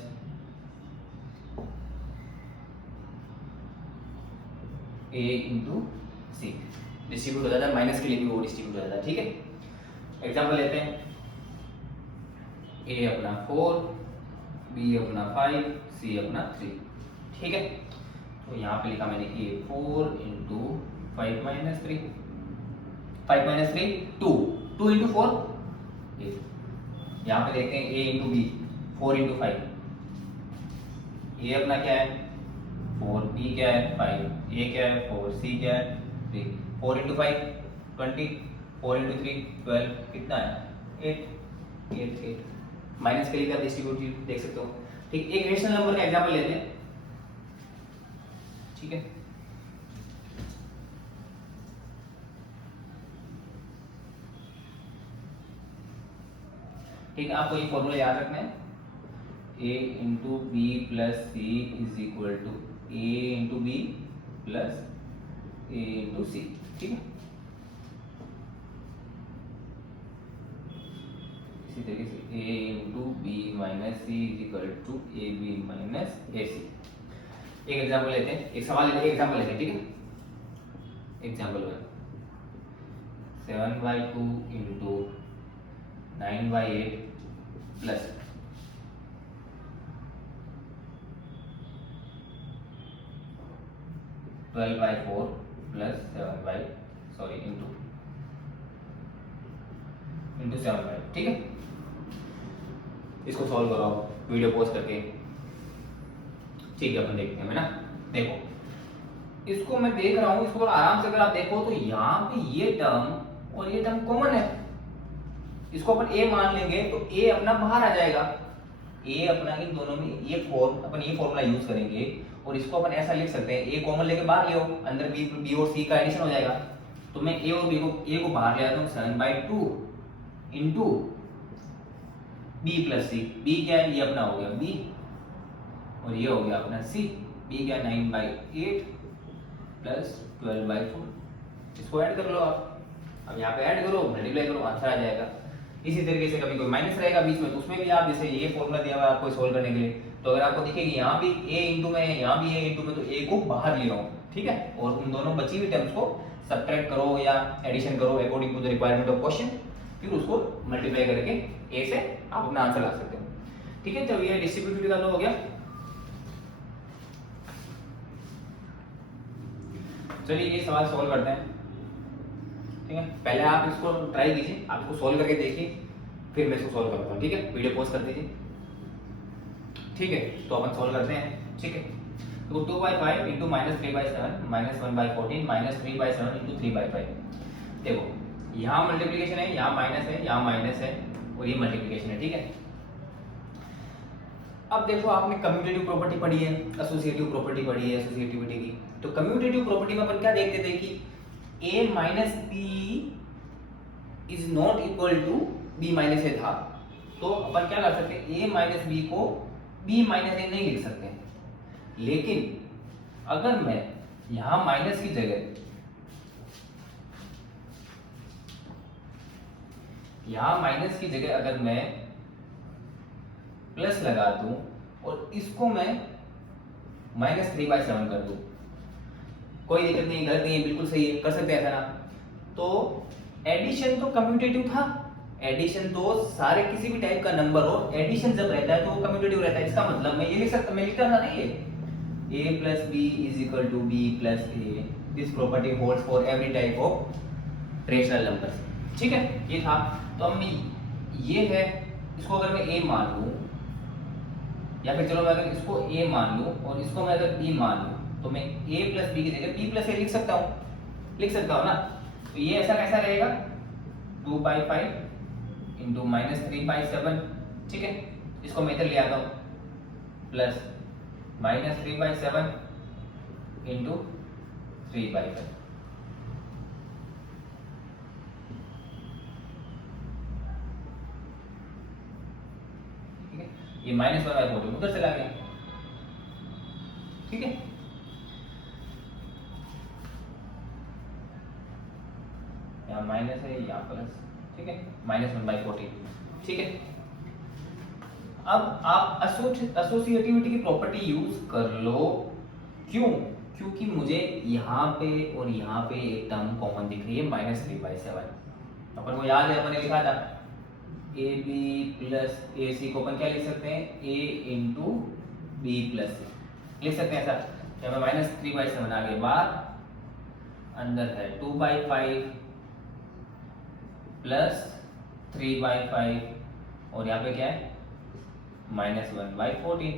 a into c distribute हो जाता है, माइनस के लिए भी वो डिस्ट्रीब्यूट हो जाता है। ठीक है, एग्जाम्पल लेते हैं। a अपना 4, b अपना 5, c अपना 3। ठीक है, तो यहाँ पे लिखा मैंने a 4 into 5 minus 3, 5 minus 3 2, 2 into 4 8। यहाँ पे देखते हैं a into b 4 into 5, a अपना क्या है 4, b क्या है 5, a क्या है 4, c क्या है 3। 4 इंटू 5 20, 4 इंटू 3 12, कितना है 8 8 8। माइनस के लिए डिस्ट्रीब्यूट देख सकते हो। ठीक, एक रेशनल नंबर का एग्जांपल लेते हैं। ठीक है, ठीक है, आपको ये फॉर्मूला याद रखना है, a into B plus C is equal to a into B plus a into C. ठीक है, इसी तरीके से a into B minus C is equal to A B minus A C. एक एग्जाम्पल लेते हैं, एक सवाल लेते हैं, एग्जाम्पल लेते हैं। ठीक है, example 1 7/2 into 9/8 plus 12/4 plus 7 into 7/। ठीक है, इसको सॉल्व करो आप वीडियो पॉज करके। ठीक है, अपन देखते हैं ना। देखो, इसको मैं देख रहा हूं, इसको आराम से अगर आप देखो तो यहाँ पे ये टर्म और ये टर्म कॉमन है। इसको अपन a मान लेंगे तो a अपना बाहर आ जाएगा। a अपना इन दोनों में ये अपन ये फॉर्मूला यूज करेंगे और इसको अपन ऐसा लिख सकते हैं, a कॉमन लेके बाहर ले आओ, अंदर b और c का एडिशन हो जाएगा। तो मैं a और a को बाहर ले आता हूँ 7/2 इंटू b प्लस सी। b क्या है, ये अपना हो गया b और ये हो गया अपना c। b क्या 9/8 प्लस 12/4। इसको ऐड कर लो आप। अब यहाँ पे ऐड करो, मल्टीप्लाई करो, आंसर आ जाएगा। इसी तरीके से कभी कोई माइनस रहेगा बीच में तो उसमें भी आप जैसे ये फॉर्मूला दिया हुआ है आपको सोल्व करने के लिए, तो अगर आपको दिखेगी यहाँ भी a इंटू में है, यहाँ भी a इंटू में, तो a को बाहर ले आओ। ठीक है, और उन दोनों बची हुई टर्म्स को सब्ट्रैक्ट करो या एडिशन करो according to the requirement of question, फिर उसको मल्टीप्लाई करके a से आप अपना आंसर ला सकते हो। ठीक है, तो ये डिस्ट्रीब्यूटिव का हो गया। चलिए ये सवाल सॉल्व करते हैं। ठीक है, पहले आप इसको ट्राई कीजिए, आप इसको सॉल्व करके देखिए, फिर मैं इसको सॉल्व करता हूँ। ठीक है, वीडियो पॉज कर दीजिए। ठीक है, तो अपन सॉल्व करते हैं। ठीक है, तो 2/5 into minus 3/7 minus 1/14 minus 3/7 into 3/5। देखो, यहाँ मल्टीप्लीकेशन है, यहाँ माइनस है, यहाँ माइनस है और ये मल्टीप्लीकेशन है। ठीक है, अब देखो आपने कम्यूटेटिव प्रॉपर्टी पढ़ी है, एसोसिएटिव प्रॉपर्टी पढ़ी है एसोसिएटिविटी की। तो कम्यूटेटिव प्रॉपर्टी में अपन क्या देखते थे कि a minus B is not equal to b minus A था, तो अपन क्या कर सकते हैं, a माइनस बी को b माइनस ए नहीं लिख सकते। लेकिन अगर मैं यहां माइनस की जगह अगर मैं प्लस लगा दूं और इसको मैं -3/7 कर दूं, कोई दिक्कत नहीं, गलत नहीं है, बिल्कुल सही है, कर सकते हैं ऐसा ना। तो एडिशन तो कम्यूटेटिव था, एडिशन तो सारे किसी भी टाइप का नंबर हो, एडिशन जब रहता है तो वो कम्यूटेटिव रहता है। इसका मतलब मैं ये लिख सकता, मैं लिखता था ना ये a plus b is equal to b plus a, this property holds for every type of rational numbers। ठीक है, ये था। तो अब मैं ये है, इसको अगर मैं a मान लूं, या फिर चलो मैं अगर इसको a मान लूं और इसको मैं अगर b मान लूं, तो मैं a plus b की जगह b plus a लिख सकता हूं ना। तो ये ऐसा कैसा रहेगा 2/5 इंटू -3/7। ठीक है, इसको मैं इधर ले आता हूं प्लस -3/7 इंटू 3/5। ठीक है, ये -1/14 उधर चला गया। ठीक है, माइनस है या प्लस, ठीक है, -1/14, ठीक है। अब आप एसोसिएटिविटी की प्रॉपर्टी यूज कर लो, क्यों? क्योंकि मुझे यहाँ पे और यहाँ पे एक टर्म कॉमन दिख रही है -3/7। अपन को याद है, अपन ने लिखा था ए बी प्लस ए सी को अपन क्या लिख सकते हैं, ए इंटू बी प्लस सी लिख सकते हैं ऐसा। जब -3/7 आगे बाहर, अंदर है 2/5 प्लस 3/5 और यहाँ पे क्या है -1/14,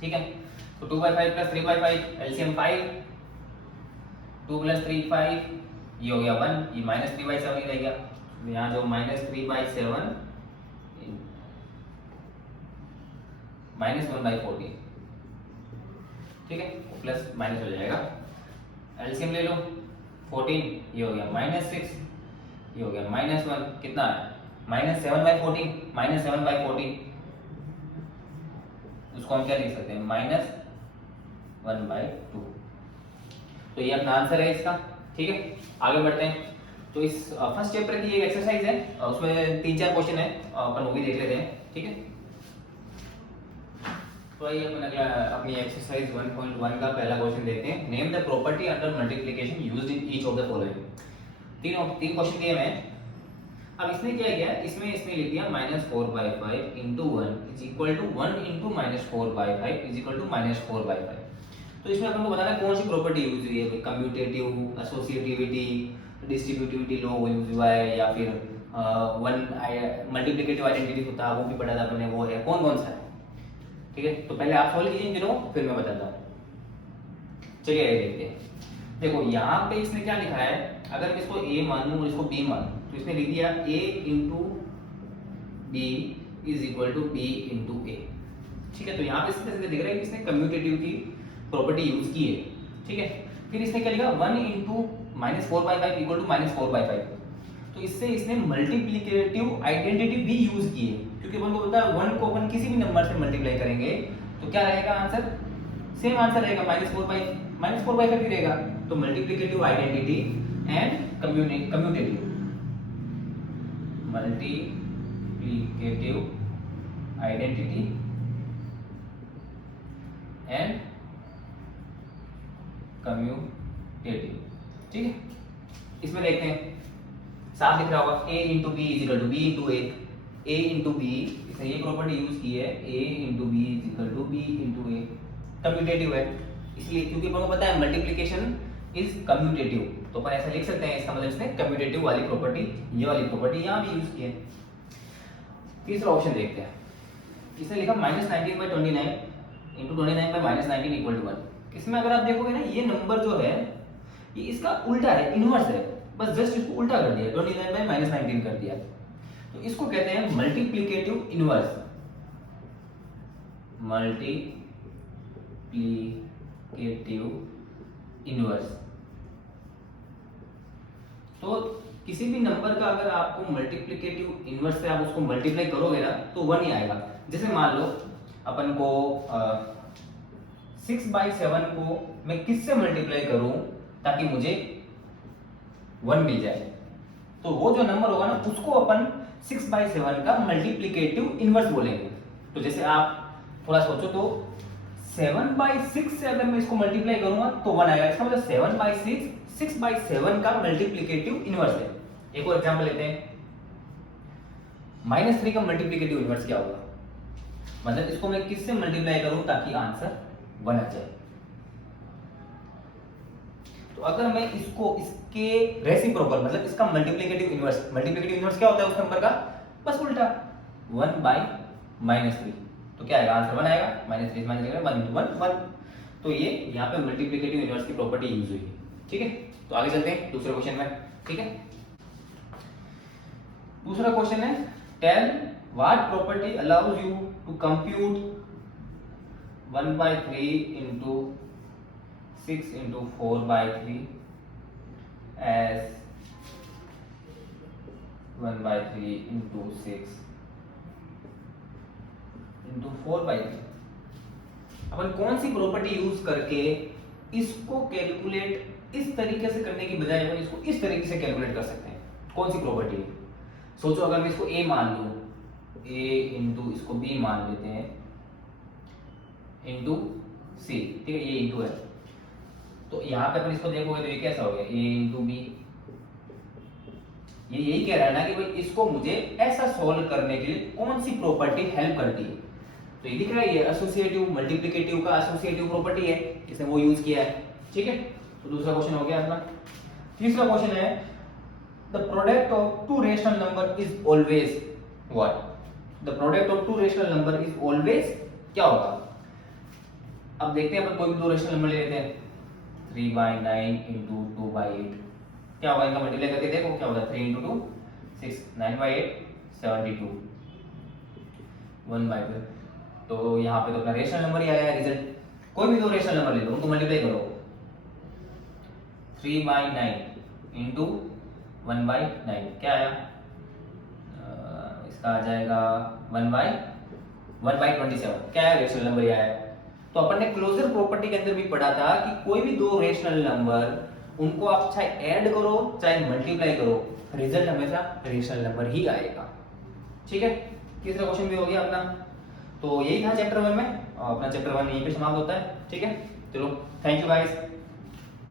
ठीक है। तो 2/5 प्लस 3/5 एलसीएम 5, 2 प्लस 3 5, ये हो गया 1, ये -3/7 ही रह गया। यहाँ जो -3/7 -1/14, ठीक है, प्लस माइनस हो जाएगा, एलसीएम ले लो 14, ये हो गया -6, ये हो गया -1, कितना है -7/14, -7/14 उसको हम क्या लिख सकते हैं -1/2। तो ये अपना आंसर है इसका, ठीक है। आगे बढ़ते हैं। तो इस फर्स्ट चैप्टर की एक एक्सरसाइज है, उसमें 3-4 क्वेश्चन है, अपन वो भी देख लेते हैं, ठीक है। तो आइए अपन अगला अपनी एक्सरसाइज 1.1 का पहला क्वेश्चन देखते हैं। Name the property under multiplication used in each of the following. तीन क्वेश्चन दिए हैं। अब इसने क्या किया, इसमें इसने लिख दिया -4/5 into 1 is equal to 1 into -4/5 is equal to -4/5। तो इसमें अपन को बताना है कौन सी प्रॉपर्टी यूज हुई है, commutative, associativity, distributivity law use हुआ है, या फिर वन मल्टीप्लिकेटिव आइडेंटिटी होता है वो भी पढ़ा था अपन ने, वो है कौन कौन सा है, ठीक है। तो पहले आप सॉल्व कीजिए इन दिनों, फिर मैं बताता हूँ। चलिए आगे देखते हैं। देखो यहाँ पे इसने क्या लिखा है, अगर मैं इसको a मानूं और इसको b मानूं, तो इसने लिख दिया a into B is equal to b into A, ठीक है। तो यहाँ पे सीधे दिख रहा है कि इसने कम्यूटेटिव की प्रॉपर्टी यूज की है, ठीक है। फिर इसने क्या लिखा 1 इंटू -4/5 इक्वल टू -4/5। तो इससे इसने मल्टीप्लिकेटिव आइडेंटिटी भी यूज की है, क्योंकि अपन को पता है 1 को अपन किसी भी नंबर से मल्टीप्लाई करेंगे तो क्या रहेगा आंसर, सेम आंसर रहेगा -4/5 ही रहेगा। तो multiplicative identity and commutative, multiplicative identity and commutative, ठीक है। इसमें देखते हैं, साफ दिख रहा होगा a into B is equal to b into a into b, इसने ये प्रॉपर्टी यूज की है a into B is equal to b into a, commutative है इसलिए, क्योंकि अपन को पता है मल्टीप्लिकेशन इज कम्यूटेटिव, तो अपन ऐसा लिख सकते हैं, इसका मतलब इसने कम्यूटेटिव वाली प्रॉपर्टी, ये वाली प्रॉपर्टी यहाँ भी यूज की है। तीसरा ऑप्शन देखते हैं। इसने लिखा -19/29 इंटू 29/-19 इक्वल टू 1। इसमें अगर आप देखोगे ना, ये नंबर जो है ये इसका उल्टा है, इनवर्स है, बस जस्ट इसको उल्टा कर दिया, 29/-19 कर दिया। तो इसको कहते हैं मल्टीप्लिकेटिव इनवर्स, मल्टीप्लिकेटिव इनवर्स। तो किसी भी नंबर का अगर आपको मल्टीप्लिकेटिव इनवर्स से आप उसको मल्टीप्लाई करोगे ना तो 1 ही आएगा। जैसे मान लो अपन को 6/7 को मैं किससे मल्टीप्लाई करूं ताकि मुझे 1 मिल जाए, तो वो जो नंबर होगा ना उसको अपन 6/7 का मल्टीप्लिकेटिव इनवर्स बोलेंगे। तो जैसे आप थोड़ा सोचो, तो 7/6 से अगर मैं इसको मल्टीप्लाई करूंगा तो 1 आएगा, इसका मतलब 7/6 6/7 का मल्टीप्लिकेटिव इनवर्स है। एक और एग्जांपल लेते हैं, -3 का मल्टीप्लिकेटिव इनवर्स क्या होगा, मतलब इसको मैं किससे मल्टीप्लाई करूं ताकि आंसर 1 आ जाए। तो अगर मैं इसको इसके रेसिप्रोकल, मतलब इसका मल्टीप्लिकेटिव इनवर्स क्या होता है उस नंबर का, बस उल्टा 1/-3, तो क्या आएगा आंसर 1 आएगा, -3 -1 1। तो ये यहाँ पे मल्टीप्लिकेटिव इनवर्स की प्रॉपर्टी यूज हुई है, ठीक है। तो आगे चलते हैं दूसरे क्वेश्चन में, ठीक है। दूसरा क्वेश्चन है, tell what property allows you to compute 1/3 into 6 into 4/3 as 1/3 into 6 into 4/3। अपन कौन सी प्रॉपर्टी यूज करके इसको कैलकुलेट इस तरीके से करने की बजाय अपन इसको इस तरीके से कैलकुलेट कर सकते हैं। कौन सी प्रॉपर्टी है? सोचो अगर मैं इसको ए मान लूं, ए इंटू इसको बी मान लेते हैं इंटू सी, ठीक है, ये इंटू है, तो यहाँ पे अपन इसको देखोगे तो ये कैसा हो गया, ए इंटू बी। ये यही कह रहा है ना कि भाई इसको मुझे ऐसा सॉल्व करने के लिए कौन सी प्रॉपर्टी हेल्प करती है। तो ये दिख रहा है, ये एसोसिएटिव मल्टीप्लिकेटिव का एसोसिएटिव प्रॉपर्टी है, इसने वो यूज किया है, ठीक है। तो दूसरा क्वेश्चन हो गया अपना। तीसरा क्वेश्चन है the product of two rational number is always what? The product of two rational number is always क्या होगा? अब देखते हैं अपन कोई भी दो रेशनल नंबर ले लेते हैं, 3/9 इंटू 2/8, क्या होगा इनका मल्टीप्लाई करके देखो क्या होगा, 3 इंटू 2 6, 9/8 72, 1/2। तो यहाँ पे तो अपना रेशनल नंबर ही आया रिजल्ट। कोई भी दो रेशनल नंबर ले लो, उनको मल्टीप्लाई करो, 3/9 इंटू 1/9 क्या आया, इसका आ जाएगा 1/27, क्या है रेशनल नंबर आया। तो अपन ने क्लोजर प्रॉपर्टी के अंदर भी पढ़ा था कि कोई भी दो रेशनल नंबर उनको आप चाहे ऐड करो चाहे मल्टीप्लाई करो, रिजल्ट हमेशा रेशनल नंबर ही आएगा, ठीक है। तीसरा क्वेश्चन भी हो गया अपना। तो यही था चैप्टर 1 में, अपना चैप्टर 1 यहीं पे समाप्त होता है, ठीक है। चलो थैंक यू गाइस।